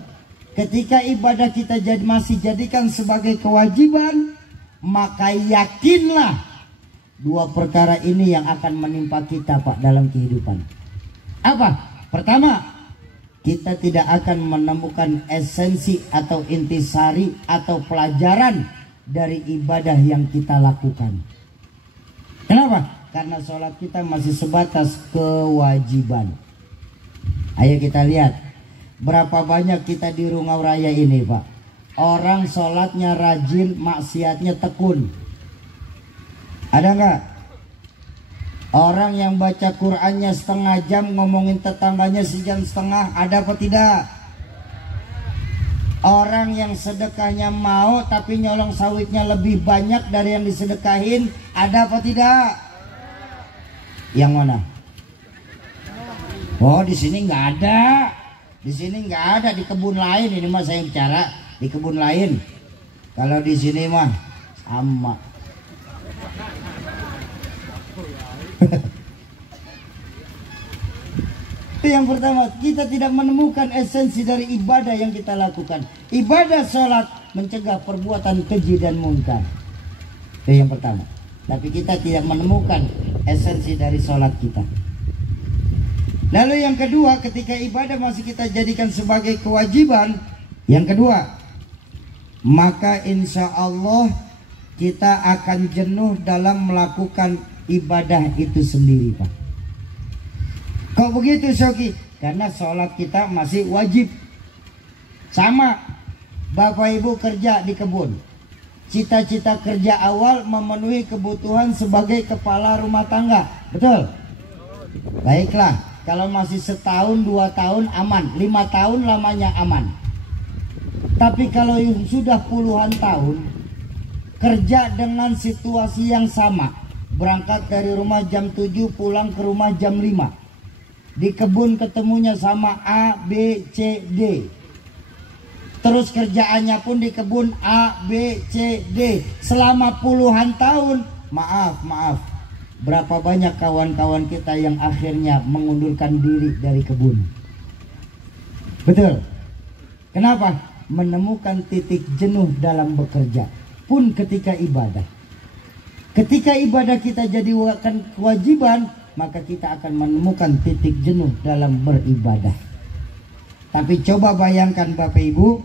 Ketika ibadah kita masih jadikan sebagai kewajiban, maka yakinlah 2 perkara ini yang akan menimpa kita Pak dalam kehidupan. Apa? Pertama, kita tidak akan menemukan esensi atau intisari atau pelajaran dari ibadah yang kita lakukan. Kenapa? Karena sholat kita masih sebatas kewajiban. Ayo kita lihat, berapa banyak kita di Rungau Raya ini Pak, orang sholatnya rajin, maksiatnya tekun. Ada nggak? Orang yang baca Qur'annya setengah jam, ngomongin tetangganya sejam setengah, ada apa tidak? Orang yang sedekahnya mau tapi nyolong sawitnya lebih banyak dari yang disedekahin, ada apa tidak? Yang mana? Oh, di sini nggak ada. Di sini nggak ada, di kebun lain. Ini mah saya bicara di kebun lain. Kalau di sini mah sama. Itu yang pertama, kita tidak menemukan esensi dari ibadah yang kita lakukan. Ibadah sholat mencegah perbuatan keji dan mungkar. Itu yang pertama. Tapi kita tidak menemukan esensi dari sholat kita. Lalu yang kedua, ketika ibadah masih kita jadikan sebagai kewajiban, yang kedua, maka insya Allah kita akan jenuh dalam melakukan ibadah itu sendiri, Pak. Kok begitu, Soki? Karena sholat kita masih wajib. Sama, Bapak Ibu kerja di kebun. Cita-cita kerja awal memenuhi kebutuhan sebagai kepala rumah tangga. Betul? Baiklah, kalau masih setahun, 2 tahun aman, 5 tahun lamanya aman. Tapi kalau sudah puluhan tahun, kerja dengan situasi yang sama. Berangkat dari rumah jam 7, pulang ke rumah jam 5. Di kebun ketemunya sama A, B, C, D. Terus kerjaannya pun di kebun A, B, C, D. Selama puluhan tahun. Maaf. Berapa banyak kawan-kawan kita yang akhirnya mengundurkan diri dari kebun. Betul? Kenapa? Menemukan titik jenuh dalam bekerja. Pun ketika ibadah. Ketika ibadah kita jadi kewajiban, maka kita akan menemukan titik jenuh dalam beribadah. Tapi coba bayangkan Bapak Ibu,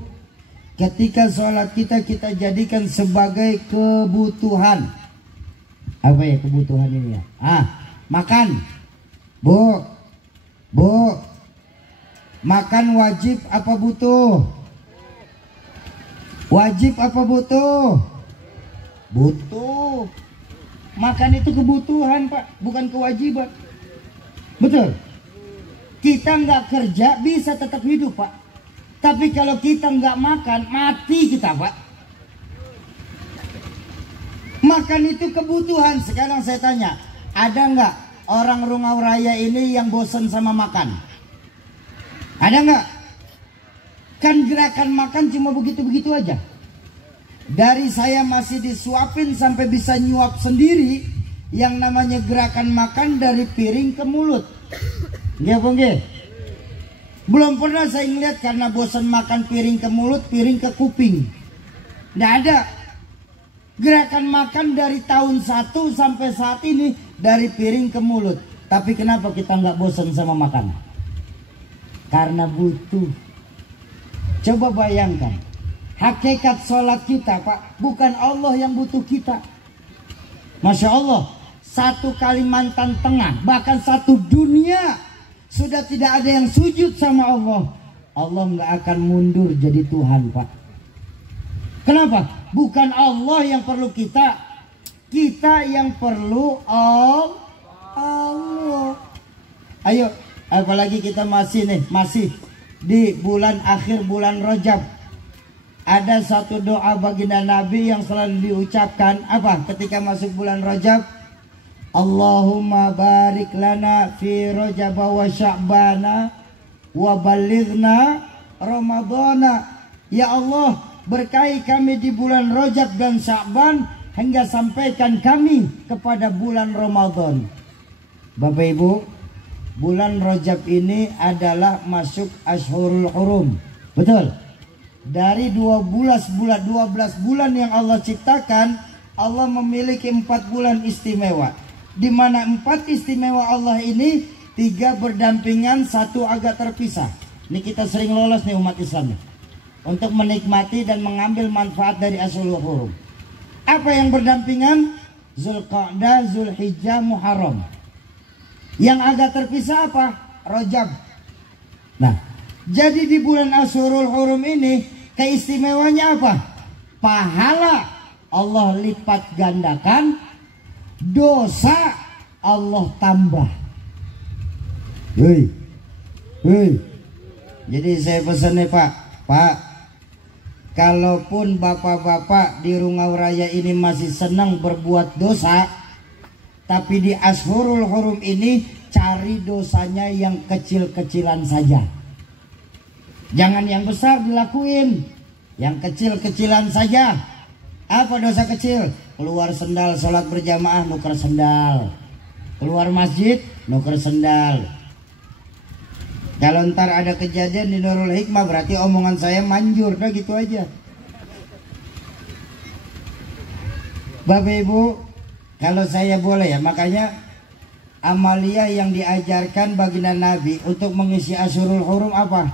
ketika sholat kita jadikan sebagai kebutuhan. Apa ya kebutuhan ini ya? Makan. Bu. Makan wajib apa butuh? Wajib apa butuh? Butuh. Makan itu kebutuhan, Pak, bukan kewajiban. Betul? Kita nggak kerja bisa tetap hidup, Pak. Tapi kalau kita nggak makan, mati kita, Pak. Makan itu kebutuhan. Sekarang saya tanya, ada nggak orang Rungau Raya ini yang bosan sama makan? Ada nggak? Kan gerakan makan cuma begitu-begitu aja. Dari saya masih disuapin sampai bisa nyuap sendiri. Yang namanya gerakan makan dari piring ke mulut. Iya, Bung? Belum pernah saya ngeliat karena bosan makan piring ke mulut, piring ke kuping. Nggak ada. Gerakan makan dari tahun 1 sampai saat ini dari piring ke mulut. Tapi kenapa kita nggak bosan sama makan? Karena butuh. Coba bayangkan, hakikat sholat kita, Pak, bukan Allah yang butuh kita. Masya Allah, satu Kalimantan Tengah, bahkan satu dunia sudah tidak ada yang sujud sama Allah. Allah nggak akan mundur jadi Tuhan, Pak. Kenapa? Bukan Allah yang perlu kita, kita yang perlu Allah. Ayo, apalagi kita masih di bulan akhir bulan Rajab. Ada satu doa baginda Nabi yang selalu diucapkan apa ketika masuk bulan Rajab? Allahumma barik lana fi Rajab wa Sya'bana wa balighna Ramadana. Ya Allah, berkahi kami di bulan Rajab dan Sya'ban hingga sampaikan kami kepada bulan Ramadan. Bapak Ibu, bulan Rajab ini adalah masuk Ashhurul Hurum. Betul? Dari 12 bulan yang Allah ciptakan, Allah memiliki 4 bulan istimewa. Di mana 4 istimewa Allah ini 3 berdampingan, 1 agak terpisah. Ini kita sering lolos nih umat Islam nih, untuk menikmati dan mengambil manfaat dari Ashhurul Hurum. Apa yang berdampingan? Zulqa'dah, Zulhijjah, Muharram. Yang agak terpisah apa? Rajab. Nah, jadi di bulan Ashhurul Hurum ini keistimewanya apa? Pahala Allah lipat gandakan, dosa Allah tambah. Hei. Jadi saya pesan nih Pak, kalaupun bapak-bapak di Rungau Raya ini masih senang berbuat dosa, Tapi di Ashhurul Hurum ini cari dosanya yang kecil-kecilan saja. Jangan yang besar dilakuin, yang kecil-kecilan saja. Apa dosa kecil? Keluar sendal sholat berjamaah nuker sendal, keluar masjid nuker sendal. Kalau ntar ada kejadian di Nurul Hikmah berarti omongan saya manjur, dah gitu aja. Bapak Ibu, kalau saya boleh ya, makanya amalia yang diajarkan baginda Nabi untuk mengisi Ashhurul Hurum apa?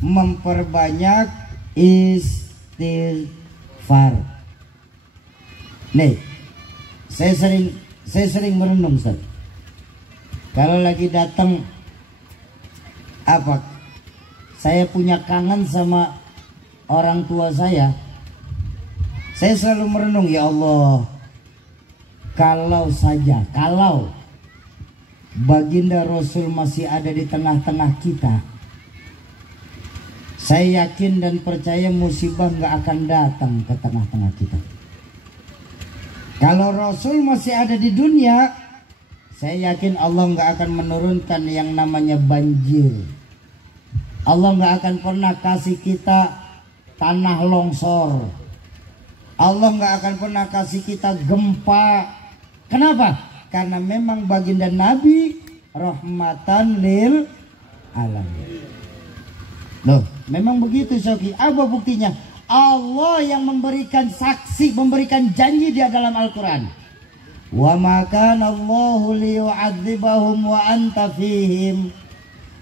Memperbanyak istighfar. Nih, saya sering merenung, Ustaz. Kalau lagi datang apa? Saya punya kangen sama orang tua saya selalu merenung, ya Allah, kalau baginda Rasul masih ada di tengah-tengah kita, saya yakin dan percaya musibah nggak akan datang ke tengah-tengah kita. Kalau Rasul masih ada di dunia, saya yakin Allah nggak akan menurunkan yang namanya banjir. Allah nggak akan pernah kasih kita tanah longsor. Allah nggak akan pernah kasih kita gempa. Kenapa? Karena memang baginda Nabi rahmatan lil alamin. Loh, memang begitu Syauqi. Apa buktinya? Allah yang memberikan saksi, memberikan janji dia dalam Al-Quran. Wa ma kana Allahu liyu'adzibahum wa anta fihim.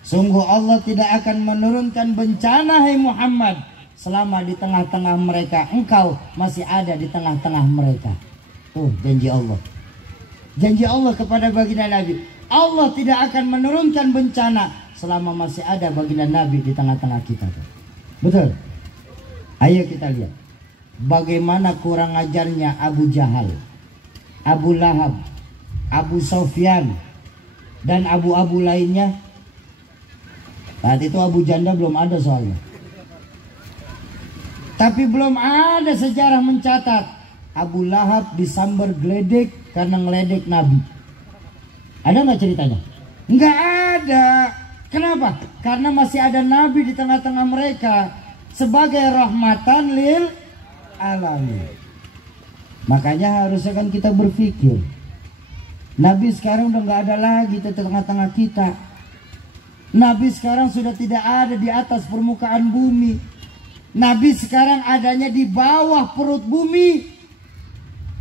Sungguh Allah tidak akan menurunkan bencana, hai Muhammad, selama di tengah-tengah mereka engkau masih ada di tengah-tengah mereka. Tuh janji Allah. Janji Allah kepada baginda Nabi. Allah tidak akan menurunkan bencana selama masih ada baginda Nabi di tengah-tengah kita. Betul? Ayo kita lihat bagaimana kurang ajarnya Abu Jahal, Abu Lahab, Abu Sofyan, dan abu-abu lainnya. Saat itu Abu Janda belum ada soalnya. Tapi belum ada sejarah mencatat Abu Lahab disambar geledek karena ngeledek Nabi. Ada nggak ceritanya? Nggak ada. Kenapa? Karena masih ada Nabi di tengah-tengah mereka sebagai rahmatan lil alamin. Makanya harusnya kan kita berpikir, Nabi sekarang udah nggak ada lagi di tengah-tengah kita. Nabi sekarang sudah tidak ada di atas permukaan bumi. Nabi sekarang adanya di bawah perut bumi.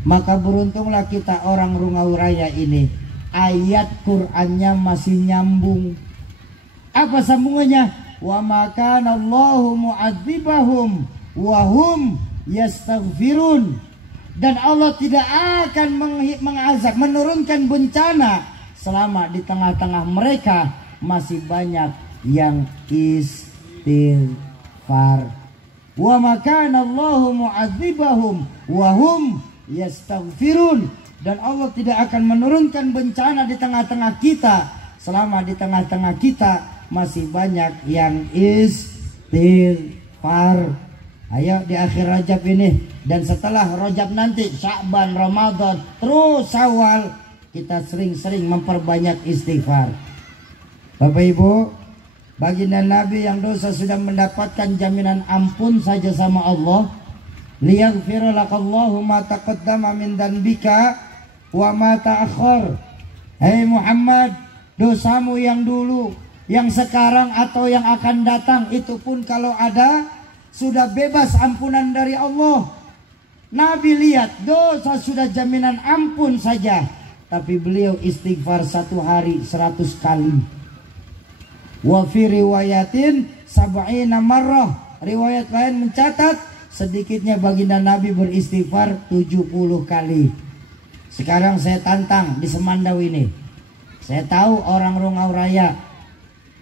Maka beruntunglah kita orang Rungau Raya ini. Ayat Qur'annya masih nyambung. Apa sambungannya? Wa ma kana Allahu mu'adzibahum wa hum yastaghfirun. Dan Allah tidak akan mengazab, menurunkan bencana selama di tengah-tengah mereka masih banyak yang istighfar. Wa ma kana Allahu mu'adzibahum wa hum yastaghfirun. Dan Allah tidak akan menurunkan bencana di tengah-tengah kita selama di tengah-tengah kita masih banyak yang istighfar. Ayo di akhir Rajab ini dan setelah Rajab nanti Sya'ban, Ramadan, terus Syawal, kita sering-sering memperbanyak istighfar. Bapak Ibu, baginda Nabi yang dosa sudah mendapatkan jaminan ampun saja sama Allah. Liyaghfira lakallahu ma taqaddama min dhanbika wa ma ta'akhkhar. Hei Muhammad, dosamu yang dulu, yang sekarang atau yang akan datang, itu pun kalau ada sudah bebas ampunan dari Allah. Nabi lihat dosa sudah jaminan ampun saja, tapi beliau istighfar satu hari 100 kali. Wa fi riwayatin sab'ina marrah. Riwayat lain mencatat sedikitnya baginda Nabi beristighfar 70 kali. Sekarang saya tantang di Semandau ini. Saya tahu orang Rungau Raya,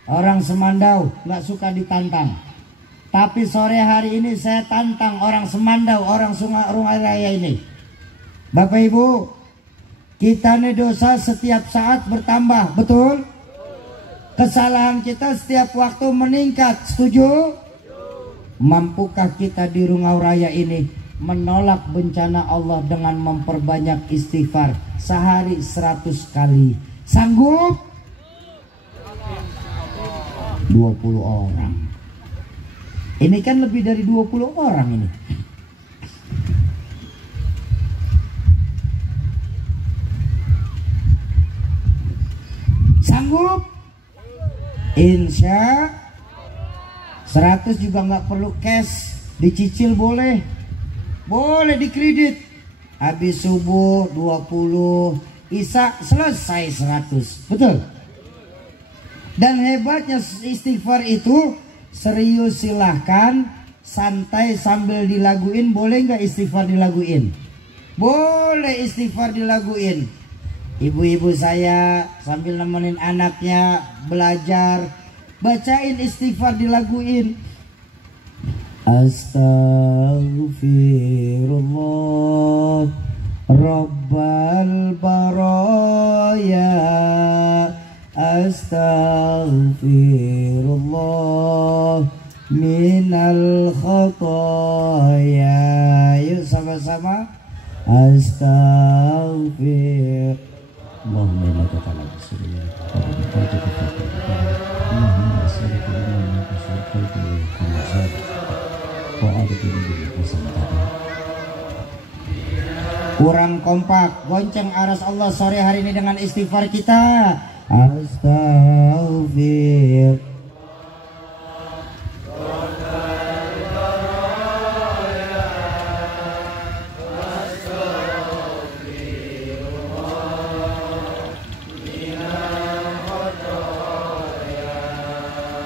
orang Semandau nggak suka ditantang. Tapi sore hari ini saya tantang orang Semandau, orang Rungau Raya ini. Bapak Ibu, kita nih dosa setiap saat bertambah, betul? Kesalahan kita setiap waktu meningkat, setuju? Mampukah kita di Rungau Raya ini menolak bencana Allah dengan memperbanyak istighfar sehari 100 kali. Sanggup? 20 orang. Ini kan lebih dari 20 orang ini. Sanggup? Insya 100 juga nggak perlu cash, dicicil boleh, boleh dikredit. Habis subuh 20, Isya selesai 100, betul? Dan hebatnya istighfar itu serius silahkan, santai sambil dilaguin. Boleh nggak istighfar dilaguin? Boleh istighfar dilaguin. Ibu-ibu saya sambil nemenin anaknya belajar, bacain istighfar dilaguin. Astaghfirullah Rabbal baraya, astaghfirullah minal khataya. Yuk sama-sama. Astaghfirullah. Allahumma innaka ta'ala bismillah. Kurang kompak, gonceng aras Allah sore hari ini dengan istighfar kita. Astaghfir.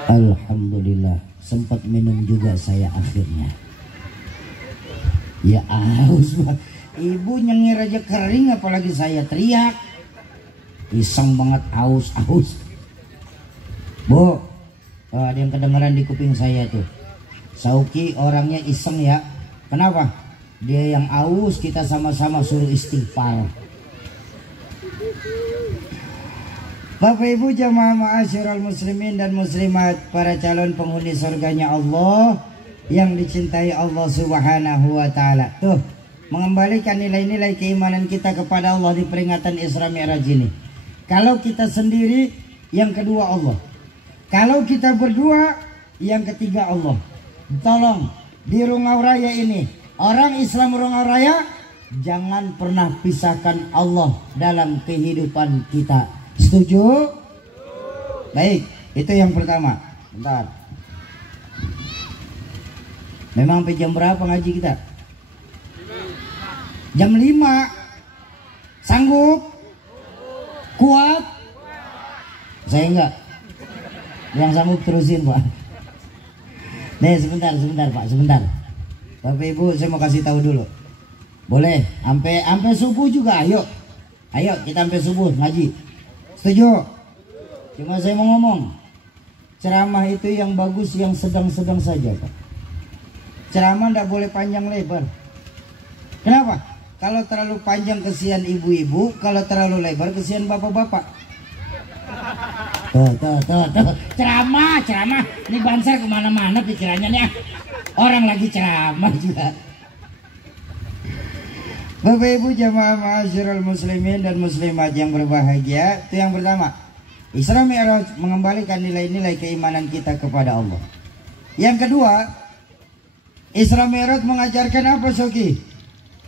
Alhamdulillah, sempat minum juga saya akhirnya. Ya aus, ibu nyengir aja kering, apalagi saya teriak. Iseng banget, aus. Bu, ada yang kedengaran di kuping saya tuh. Sauki orangnya iseng ya. Kenapa? Dia yang aus, kita sama-sama suruh istighfar. Bapak Ibu jamaah ma'asyiral muslimin dan muslimat, para calon penghuni surganya Allah yang dicintai Allah Subhanahu wa taala. Tuh, mengembalikan nilai-nilai keimanan kita kepada Allah di peringatan Isra Mi'raj ini. Kalau kita sendiri, yang kedua Allah. Kalau kita berdua, yang ketiga Allah. Tolong di Rungau Raya ini, orang Islam Rungau Raya, jangan pernah pisahkan Allah dalam kehidupan kita. Setuju? Baik, itu yang pertama. Bentar. Memang sampai jam berapa ngaji kita? Jam 5. Sanggup? Kuat? Saya enggak. Yang sanggup terusin, Pak. Nih, sebentar Pak, sebentar. Bapak Ibu, saya mau kasih tahu dulu. Boleh, sampai subuh juga, ayo. Ayo kita sampai subuh ngaji. Setuju? Cuma saya mau ngomong, ceramah itu yang bagus yang sedang-sedang saja, Pak. Ceramah tidak boleh panjang lebar. Kenapa? Kalau terlalu panjang kesian ibu-ibu, kalau terlalu lebar kesian bapak-bapak. Tuh. Ceramah. Ini Bansar kemana-mana pikirannya nih. Orang lagi ceramah juga. Bapak Ibu jamaah ma'asyiral muslimin dan muslimat yang berbahagia, itu yang pertama. Isra Mi'raj mengembalikan nilai-nilai keimanan kita kepada Allah. Yang kedua, Isra Mi'raj mengajarkan apa, Soki?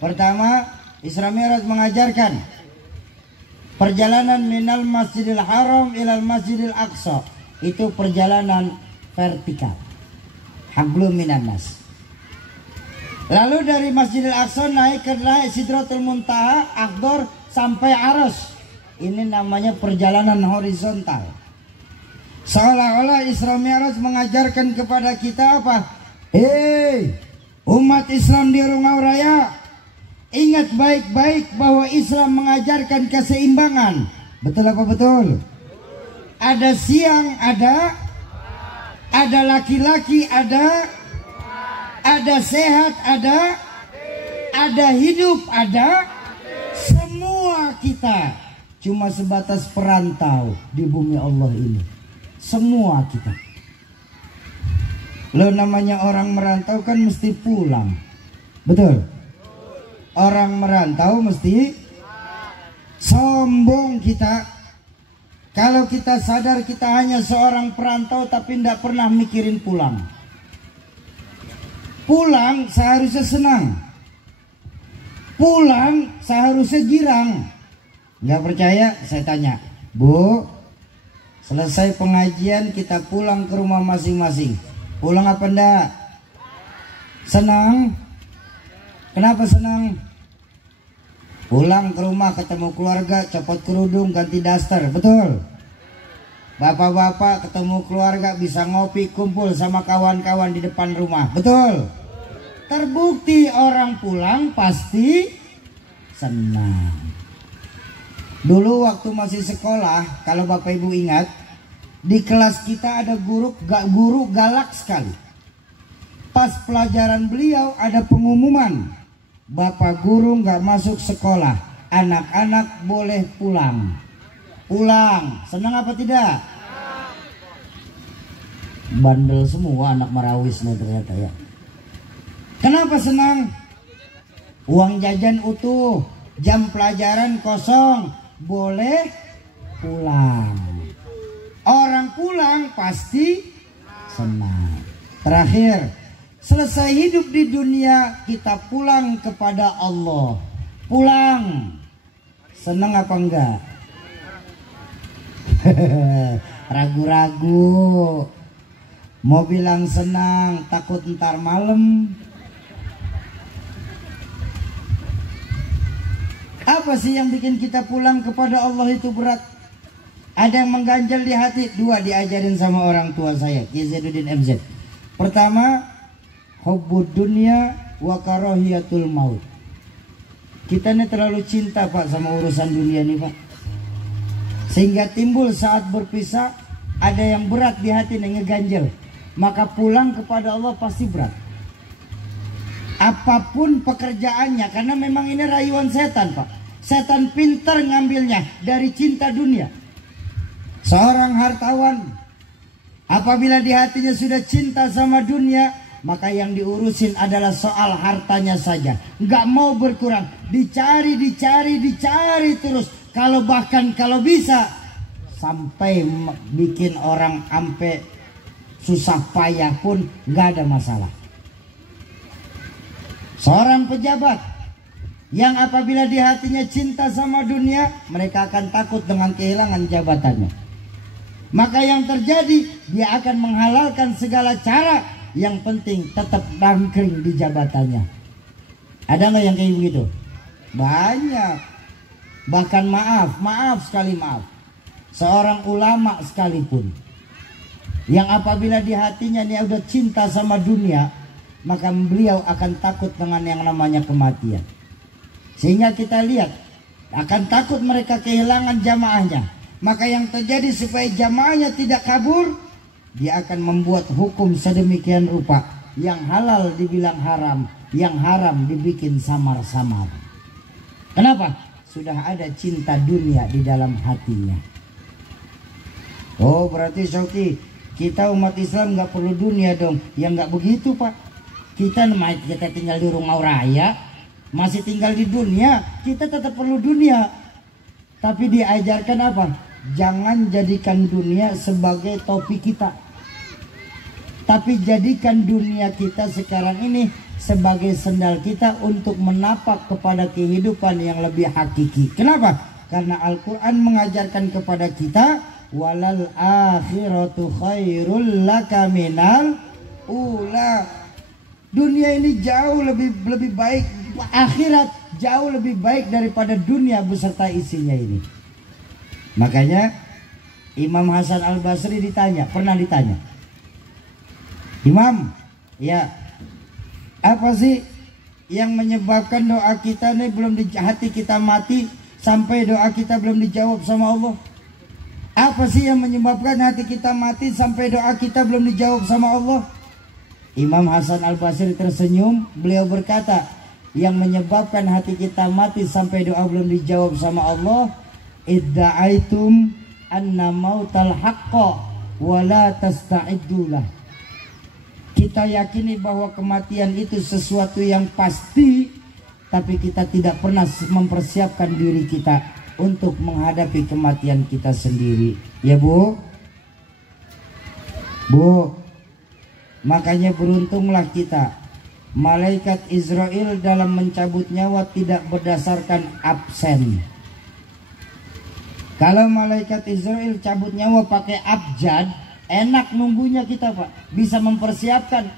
Pertama, Isra Mi'raj mengajarkan perjalanan minal Masjidil Haram ilal Masjidil Aqsa. Itu perjalanan vertikal. Hablum minan nas. Lalu dari Masjidil Aqsa naik ke Sidratul Muntaha, Akhdar sampai Arsy. Ini namanya perjalanan horizontal. Seolah-olah Isra Mi'raj mengajarkan kepada kita apa? Umat Islam di Rungau Raya, ingat baik-baik bahwa Islam mengajarkan keseimbangan. Betul apa betul? Ada siang, ada laki-laki, ada sehat, ada hidup, ada. Semua kita cuma sebatas perantau di bumi Allah ini. Semua kita. Lo namanya orang merantau kan mesti pulang. Betul. Orang merantau mesti sombong kita. Kalau kita sadar kita hanya seorang perantau tapi tidak pernah mikirin pulang. Pulang seharusnya senang. Pulang seharusnya girang. Nggak percaya? Saya tanya, Bu, selesai pengajian kita pulang ke rumah masing-masing. Pulang apa enggak? Senang? Kenapa senang? Pulang ke rumah ketemu keluarga, copot kerudung, ganti daster, betul? Bapak-bapak ketemu keluarga bisa ngopi, kumpul sama kawan-kawan di depan rumah, betul? Terbukti orang pulang pasti senang. Dulu waktu masih sekolah, kalau Bapak Ibu ingat, di kelas kita ada guru galak sekali. Pas pelajaran beliau ada pengumuman, Bapak guru nggak masuk sekolah, anak-anak boleh pulang. Pulang, senang apa tidak? Bandel semua anak Marawis nih ternyata ya. Kenapa senang? Uang jajan utuh, jam pelajaran kosong, boleh pulang. Orang pulang pasti senang. Terakhir, selesai hidup di dunia kita pulang kepada Allah. Pulang, senang apa enggak? Ragu-ragu. Mau bilang senang, takut ntar malam. Apa sih yang bikin kita pulang kepada Allah itu berat? Ada yang mengganjal di hati. Dua diajarin sama orang tua saya, Kiai Zainuddin MZ. Pertama, hubbud dunya wa karahiyatul maut. Kita ini terlalu cinta Pak sama urusan dunia nih Pak, sehingga timbul saat berpisah ada yang berat di hati nih, ngeganjel. Maka pulang kepada Allah pasti berat. Apapun pekerjaannya, karena memang ini rayuan setan Pak. Setan pintar ngambilnya dari cinta dunia. Seorang hartawan apabila di hatinya sudah cinta sama dunia, maka yang diurusin adalah soal hartanya saja. Nggak mau berkurang, dicari terus. Kalau bisa sampai bikin orang ampe susah payah pun nggak ada masalah. Seorang pejabat yang apabila di hatinya cinta sama dunia, mereka akan takut dengan kehilangan jabatannya. Maka yang terjadi, dia akan menghalalkan segala cara. Yang penting tetap bangkring di jabatannya. Ada nggak yang kayak begitu? Banyak. Bahkan maaf sekali maaf. Seorang ulama sekalipun, yang apabila di hatinya dia udah cinta sama dunia, maka beliau akan takut dengan yang namanya kematian. Sehingga kita lihat, akan takut mereka kehilangan jamaahnya. Maka yang terjadi supaya jamaahnya tidak kabur, dia akan membuat hukum sedemikian rupa. Yang halal dibilang haram, yang haram dibikin samar-samar. Kenapa? Sudah ada cinta dunia di dalam hatinya. Oh berarti Syauki, kita umat Islam nggak perlu dunia dong. Ya nggak begitu Pak. Kita tinggal di rumah raya, masih tinggal di dunia, kita tetap perlu dunia. Tapi diajarkan apa? Jangan jadikan dunia sebagai topi kita, tapi jadikan dunia kita sekarang ini sebagai sendal kita untuk menapak kepada kehidupan yang lebih hakiki. Kenapa? Karena Al-Quran mengajarkan kepada kita, walal akhiratu khairul laka minal ula. Dunia ini jauh lebih baik, akhirat jauh lebih baik daripada dunia beserta isinya ini. Makanya Imam Hasan Al-Basri pernah ditanya, Imam, ya apa sih yang menyebabkan doa kita nih belum di hati kita mati sampai doa kita belum dijawab sama Allah? Apa sih yang menyebabkan hati kita mati sampai doa kita belum dijawab sama Allah? Imam Hasan Al-Basri tersenyum, beliau berkata, yang menyebabkan hati kita mati sampai doa belum dijawab sama Allah, idda'aitum anna mautal haqqa wa la tasta'iddulah. Kita yakini bahwa kematian itu sesuatu yang pasti, tapi kita tidak pernah mempersiapkan diri kita untuk menghadapi kematian kita sendiri. Ya Bu? Bu, makanya beruntunglah kita. Malaikat Israel dalam mencabut nyawa tidak berdasarkan absen. Kalau malaikat Israel cabut nyawa pakai abjad, enak nunggunya kita Pak. Bisa mempersiapkan.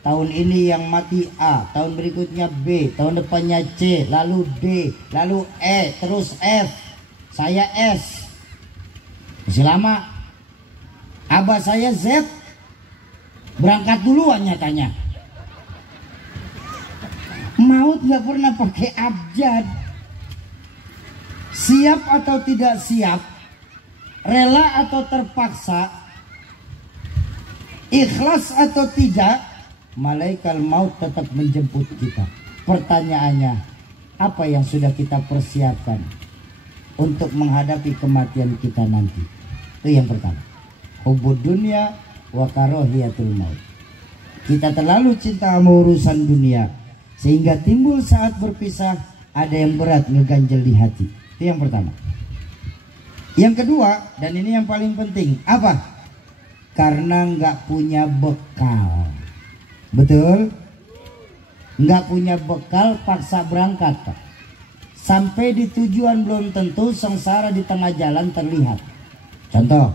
Tahun ini yang mati A, tahun berikutnya B, tahun depannya C, lalu D, lalu E, terus F. Saya S. Masih lama. Abah saya Z. Berangkat duluan nyatanya. Maut gak pernah pakai abjad. Siap atau tidak siap, rela atau terpaksa, ikhlas atau tidak, malaikat maut tetap menjemput kita. Pertanyaannya, apa yang sudah kita persiapkan untuk menghadapi kematian kita nanti? Itu yang pertama. Hubbud dunya wa karahiyatul maut. Kita terlalu cinta sama urusan dunia sehingga timbul saat berpisah ada yang berat ngeganjel di hati. Itu yang pertama. Yang kedua, dan ini yang paling penting, apa? Karena nggak punya bekal. Betul? Nggak punya bekal, paksa berangkat Pak. Sampai di tujuan belum tentu, sengsara di tengah jalan terlihat. Contoh,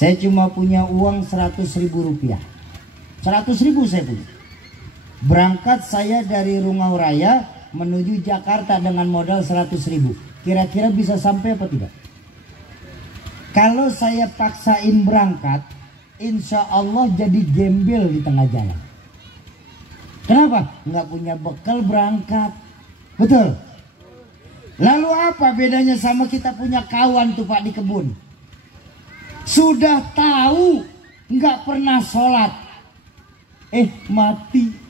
saya cuma punya uang 100.000 rupiah. 100.000 saya punya. Berangkat saya dari Rungau Raya menuju Jakarta dengan modal 100.000. Kira-kira bisa sampai apa tidak? Kalau saya paksain berangkat, insya Allah jadi gembel di tengah jalan. Kenapa? Nggak punya bekal berangkat. Betul? Lalu apa bedanya sama kita punya kawan tuh Pak di kebun? Sudah tahu nggak pernah sholat, mati.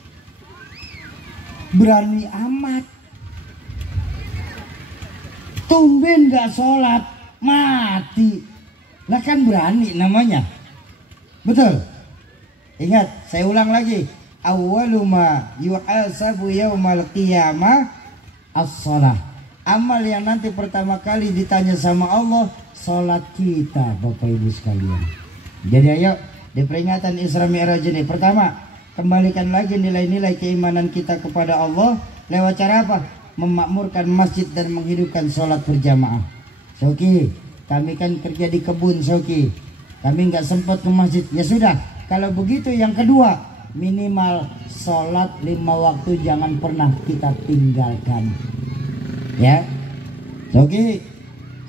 Berani amat. Tumben gak sholat, mati. Lah kan berani namanya. Betul? Ingat, saya ulang lagi. Awwalu ma yuhasabu yaumal qiyamah as-shalah. Amal yang nanti pertama kali ditanya sama Allah, sholat kita Bapak Ibu sekalian. Jadi ayo, di peringatan Isra Mi'raj ini, pertama, kembalikan lagi nilai-nilai keimanan kita kepada Allah lewat cara apa? Memakmurkan masjid dan menghidupkan sholat berjamaah. Soki, kami kan kerja di kebun Soki, kami nggak sempat ke masjid. Ya sudah, kalau begitu yang kedua, minimal sholat 5 waktu jangan pernah kita tinggalkan. Ya, Soki,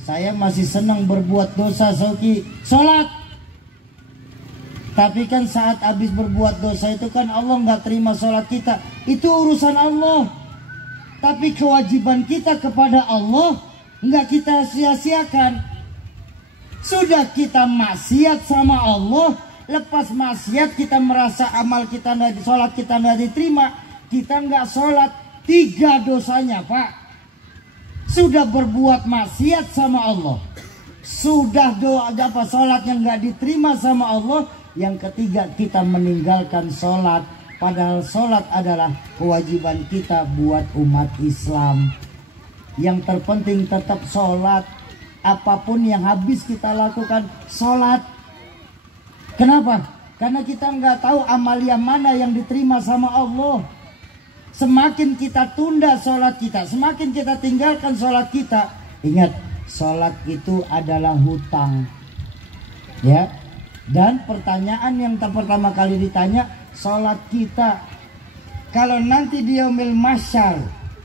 saya masih senang berbuat dosa Soki, sholat. Tapi kan saat habis berbuat dosa itu kan Allah nggak terima sholat kita. Itu urusan Allah. Tapi kewajiban kita kepada Allah nggak kita sia-siakan. Sudah kita maksiat sama Allah, lepas maksiat kita merasa amal kita nggak, sholat kita nggak diterima, kita nggak sholat, 3 dosanya Pak. Sudah berbuat maksiat sama Allah, sudah sholatnya nggak diterima sama Allah. Yang ketiga, kita meninggalkan sholat. Padahal sholat adalah kewajiban kita buat umat Islam. Yang terpenting tetap sholat. Apapun yang habis kita lakukan, sholat. Kenapa? Karena kita nggak tahu amalia mana yang diterima sama Allah. Semakin kita tunda sholat kita, semakin kita tinggalkan sholat kita. Ingat, sholat itu adalah hutang. Ya. Dan pertanyaan yang pertama kali ditanya, sholat kita. Kalau nanti di yaumil mahsyar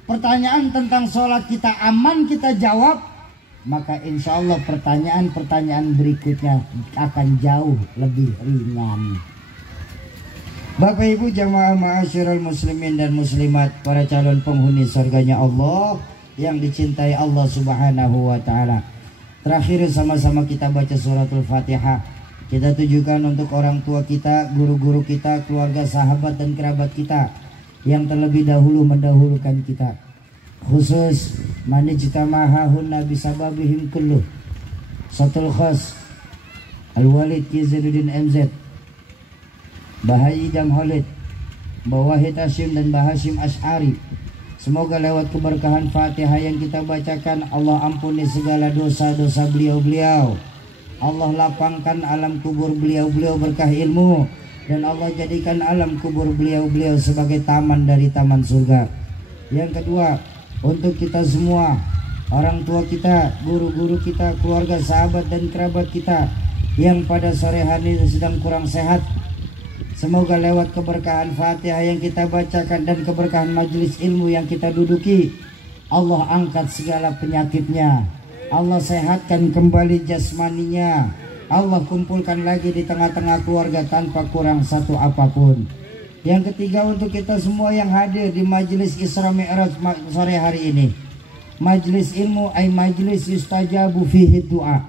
pertanyaan tentang sholat kita aman kita jawab, maka insya Allah pertanyaan-pertanyaan berikutnya akan jauh lebih ringan. Bapak Ibu jamaah ma'asyiral muslimin dan muslimat, para calon penghuni surganya Allah yang dicintai Allah Subhanahu wa taala. Terakhir sama-sama kita baca suratul Fatihah. Kita tujukan untuk orang tua kita, guru-guru kita, keluarga, sahabat dan kerabat kita yang terlebih dahulu mendahulukan kita. Khusus manijtamahahunna bisababihim kulluh. Satul khas Al-Walid Ki Zainuddin MZ, Bahai Idam Khalid, Wahid Hashim dan Bahashim Ash'ari. Semoga lewat keberkahan Fatihah yang kita bacakan, Allah ampuni segala dosa-dosa beliau-beliau. Allah lapangkan alam kubur beliau-beliau berkah ilmu, dan Allah jadikan alam kubur beliau-beliau sebagai taman dari taman surga. Yang kedua, untuk kita semua, orang tua kita, guru-guru kita, keluarga, sahabat dan kerabat kita yang pada sore hari ini sedang kurang sehat, semoga lewat keberkahan Fatihah yang kita bacakan dan keberkahan majelis ilmu yang kita duduki, Allah angkat segala penyakitnya, Allah sehatkan kembali jasmaninya, Allah kumpulkan lagi di tengah-tengah keluarga tanpa kurang satu apapun. Yang ketiga, untuk kita semua yang hadir di majelis Isra Mi'raj sore hari ini, majelis ilmu ay majelis yustajabu fihi doa.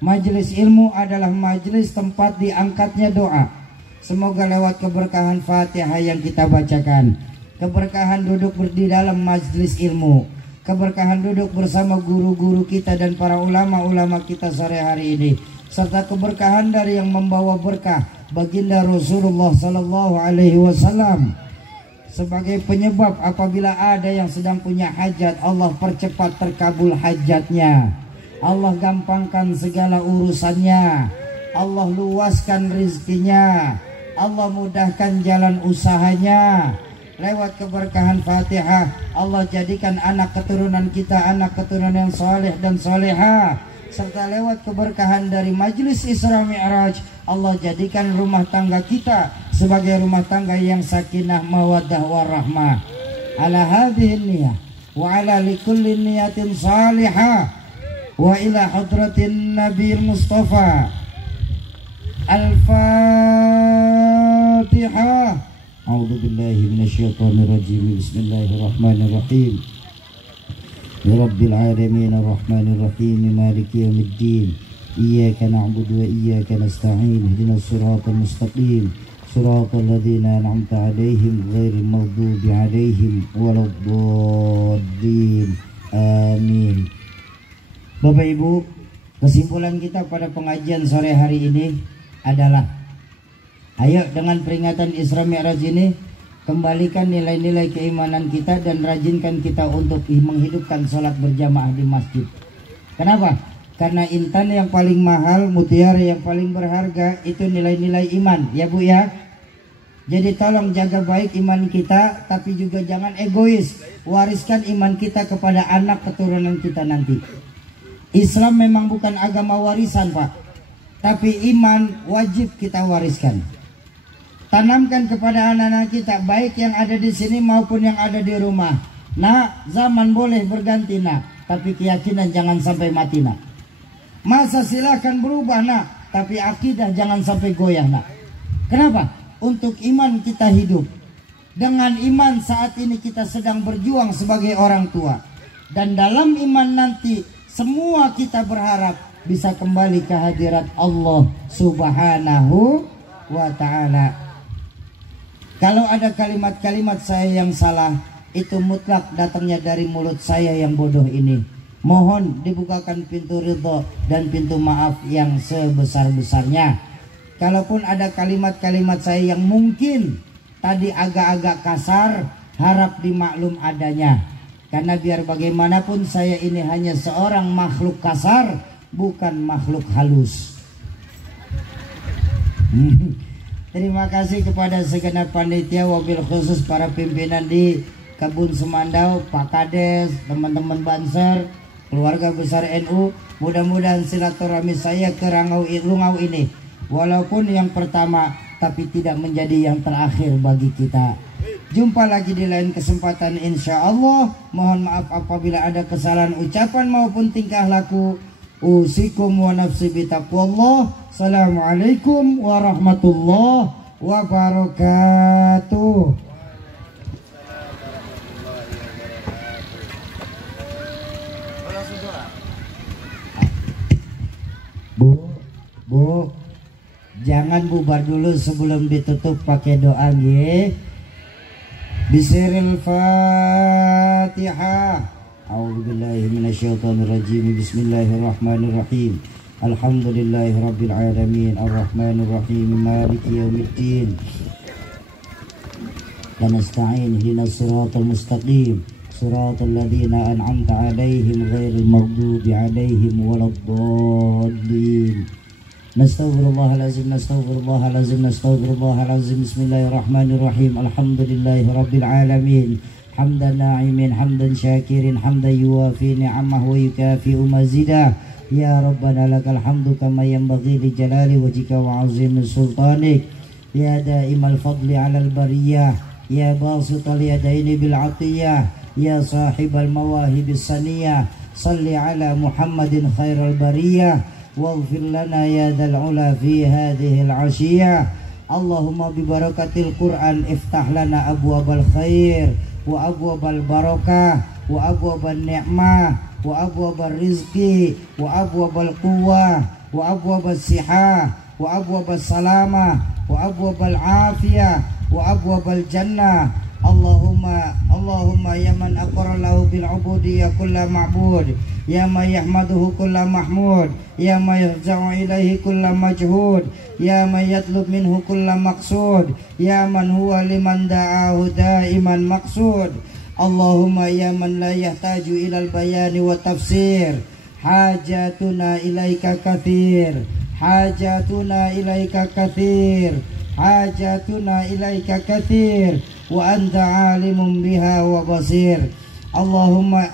Majelis ilmu adalah majelis tempat diangkatnya doa. Semoga lewat keberkahan Fatihah yang kita bacakan, keberkahan duduk di dalam majelis ilmu, keberkahan duduk bersama guru-guru kita dan para ulama-ulama kita sore hari ini, serta keberkahan dari yang membawa berkah, baginda Rasulullah Sallallahu Alaihi Wasallam, sebagai penyebab apabila ada yang sedang punya hajat, Allah percepat terkabul hajatnya, Allah gampangkan segala urusannya, Allah luaskan rizkinya, Allah mudahkan jalan usahanya. Lewat keberkahan Fatihah, Allah jadikan anak keturunan kita anak keturunan yang soleh dan soleha. Serta lewat keberkahan dari majelis Isra Mi'raj, Allah jadikan rumah tangga kita sebagai rumah tangga yang sakinah mawaddah warahmah. Ala hadhihi niyah wa ala likulli niyatin salihah wa ila hadratin Nabi Mustafa. Al-Fatihah. A'udzu billahi minasyaitonir rajim. Bismillahirrahmanirrahim. Rabbil alamin arrahmanir rahim maliki yaumiddin. Iyyaka na'budu wa iyyaka nasta'in. Ihdinas siratal mustaqim. Siratal ladzina an'amta 'alaihim ghairil maghdubi 'alaihim waladdallin. Amin. Bapak Ibu, kesimpulan kita pada pengajian sore hari ini adalah, ayo dengan peringatan Isra Mi'raj ini kembalikan nilai-nilai keimanan kita dan rajinkan kita untuk menghidupkan sholat berjamaah di masjid. Kenapa? Karena intan yang paling mahal, mutiara yang paling berharga itu nilai-nilai iman, ya Bu ya. Jadi tolong jaga baik iman kita, tapi juga jangan egois. Wariskan iman kita kepada anak keturunan kita nanti. Islam memang bukan agama warisan, Pak, tapi iman wajib kita wariskan. Tanamkan kepada anak-anak kita, baik yang ada di sini maupun yang ada di rumah. Nak, zaman boleh berganti nak, tapi keyakinan jangan sampai mati nak. Masa silahkan berubah nak, tapi akidah jangan sampai goyah nak. Kenapa? Untuk iman kita hidup. Dengan iman saat ini kita sedang berjuang sebagai orang tua. Dan dalam iman nanti semua kita berharap bisa kembali ke hadirat Allah Subhanahu wa ta'ala. Kalau ada kalimat-kalimat saya yang salah, itu mutlak datangnya dari mulut saya yang bodoh ini. Mohon dibukakan pintu ridho dan pintu maaf yang sebesar-besarnya. Kalaupun ada kalimat-kalimat saya yang mungkin tadi agak-agak kasar, harap dimaklum adanya. Karena biar bagaimanapun saya ini hanya seorang makhluk kasar, bukan makhluk halus. Terima kasih kepada segenap panitia, wabil khusus para pimpinan di Kebun Semandau, Pak Kades, teman-teman Banser, keluarga besar NU. Mudah-mudahan silaturahmi saya ke Rungau ini, walaupun yang pertama, tapi tidak menjadi yang terakhir bagi kita. Jumpa lagi di lain kesempatan insya Allah. Mohon maaf apabila ada kesalahan ucapan maupun tingkah laku. Usikum wa nafsi bitaqwallah. Assalamualaikum warahmatullahi wabarakatuh. Bu, jangan bubar dulu sebelum ditutup pakai doa nggih. Bismillahil Fatihah. A'udzubillahi minasyaitonirrajim. Bismillahirrahmanirrahim. Alhamdulillahi rabbil alamin arrahmanir rahim maliki yaumiddin wa nasta'in ihdinas siratal mustaqim siratal ladzina an'amta 'alaihim ghairil maghdubi 'alaihim waladdallin. Nastaghfirullahalazim nastaghfirullahalazim nastaghfirullahalazim. Bismillahirrahmanirrahim. Alhamdulillahi rabbil alamin hamdan na'imin hamdan syakirin hamdan yuwafi ni'amahu wa yukafi'u mazidah. Ya Rabbana lakal hamdu kama yanbaghi li jalali wajhika wa 'azimi sultanik. Ya daimal fadli 'alal bariyah, ya basital yadaini bil 'atiyah, ya sahibal mawahibis saniyah. Salli ala Muhammadin khairal bariyah waghfir lana ya dzal ula fi hadhihi al-'ashiyah. Allahumma bi barakatil Qur'an iftah lana abwabal khair wa abwabal barakah wa abwaban ni'mah wa abwabal rizqi wa abwabal quwwah wa abwabas sihah wa abwabas salamah wa abwabal afiyah wa abwabal jannah. Allahumma ya man aqarra lahu bil ubudiyyah kullu ma'bud, ya man yahmaduhu kullu mahmud, ya man yafza'u ilaihi kullu majhud, ya man yatlub minhu kullu maqsud, ya man huwa liman da'ahu da'iman maqsud. Allahumma ya man la yahtaju ilal bayani wa tafsir, hajatuna ilaika kathir, hajatuna ilaika kathir, hajatuna ilaika kathir wa anta alimun biha wa basir. Allahumma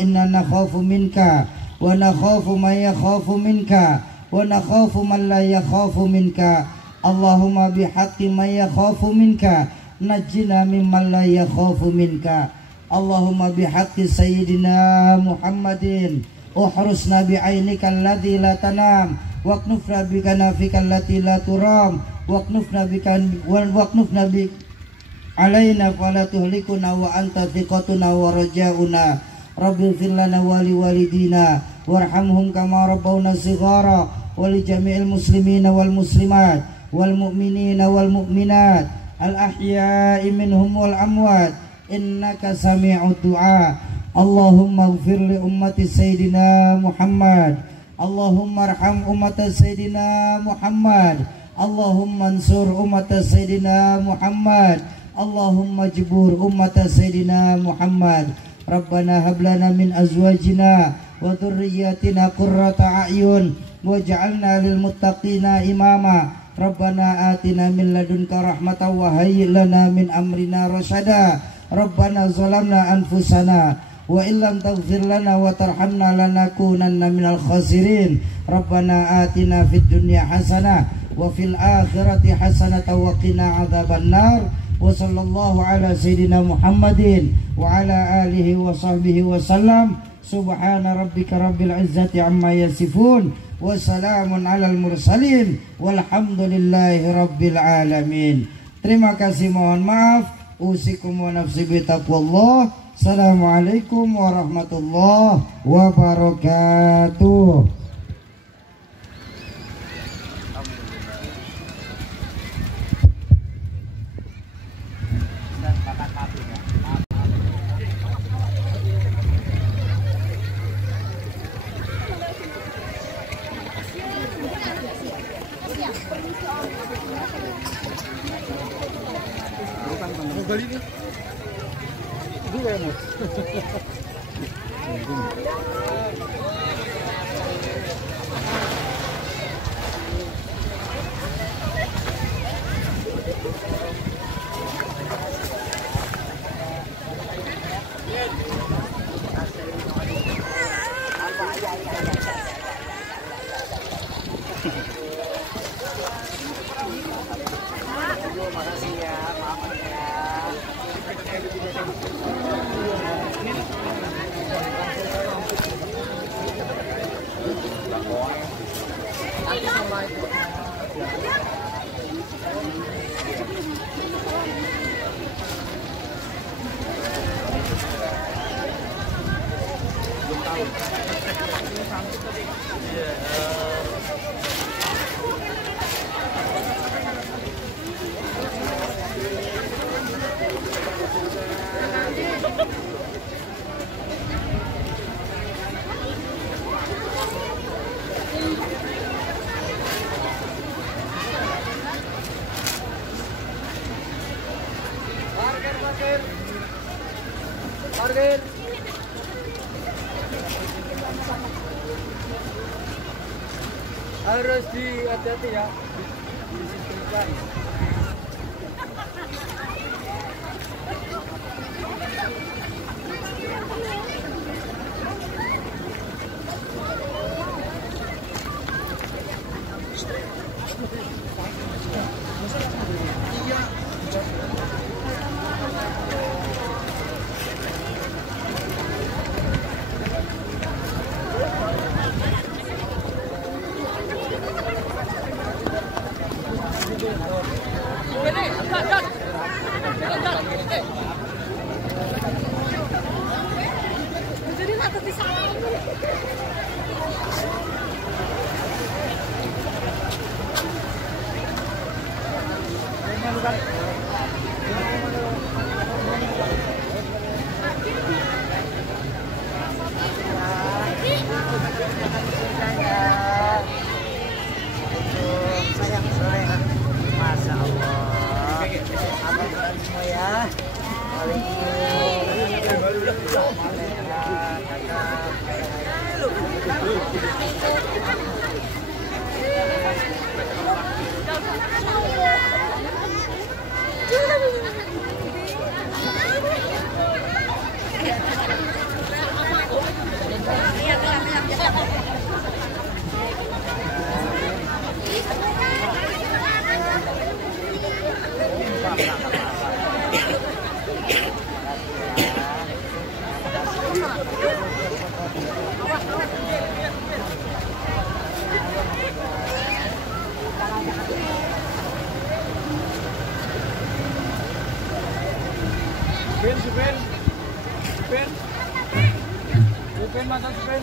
inna nakhafu minka wa nakhafu man yakhafu minka wa nakhafu man la yakhafu minka. Allahumma bihaqqi man yakhafu minka najjina mimman la yakhafu minka. Allahumma bihaqqi sayyidina Muhammadin uhrusna bi'ainika alladhi la tanam waqnufna bika nafika allati la turam waqnufna bika waqnufna bi alaina fala tuhlikuna wa anta thiqatuna wa raja'una. Rabbil fir lana wa li walidina warhamhum kama rabbawna shighara wa li jami'il muslimina wal muslimat wal mu'minina wal mu'minat al ahya'i minhum wal amwat innaka sami'ud du'a. Allahumma ighfir li ummati sayyidina Muhammad, Allahumma arham ummata sayyidina Muhammad, Allahumma ansur ummata sayyidina Muhammad, Allahumma jibur ummata sayyidina Muhammad. Rabbana hablana min azwajina wa dhurriyyatina qurrata a'yun waj'alna lil muttaqina imama. Rabbana atina min ladunka rahmatan wa hayyi lana min amrina rasyada. Rabbana zalamna anfusana wa illam taghfir lana wa tarhamna lanakunanna minal khasirin. Rabbana atina fid dunya hasanah wa fil akhirati hasanatan wa qina adzaban nar. Wa sallallahu ala sayyidina Muhammadin wa ala alihi wa sahbihi wa sallam. Subhana rabbika rabbil izzati amma yasifun wa salamun alal mursalin walhamdulillahi rabbil alamin. Terima kasih, mohon maaf. Usikum wa nafsi bi taqwallah. Assalamualaikum warahmatullahi wabarakatuh. Parkir. Harus hati-hati ya. Di situ kan. Supen mata Supen.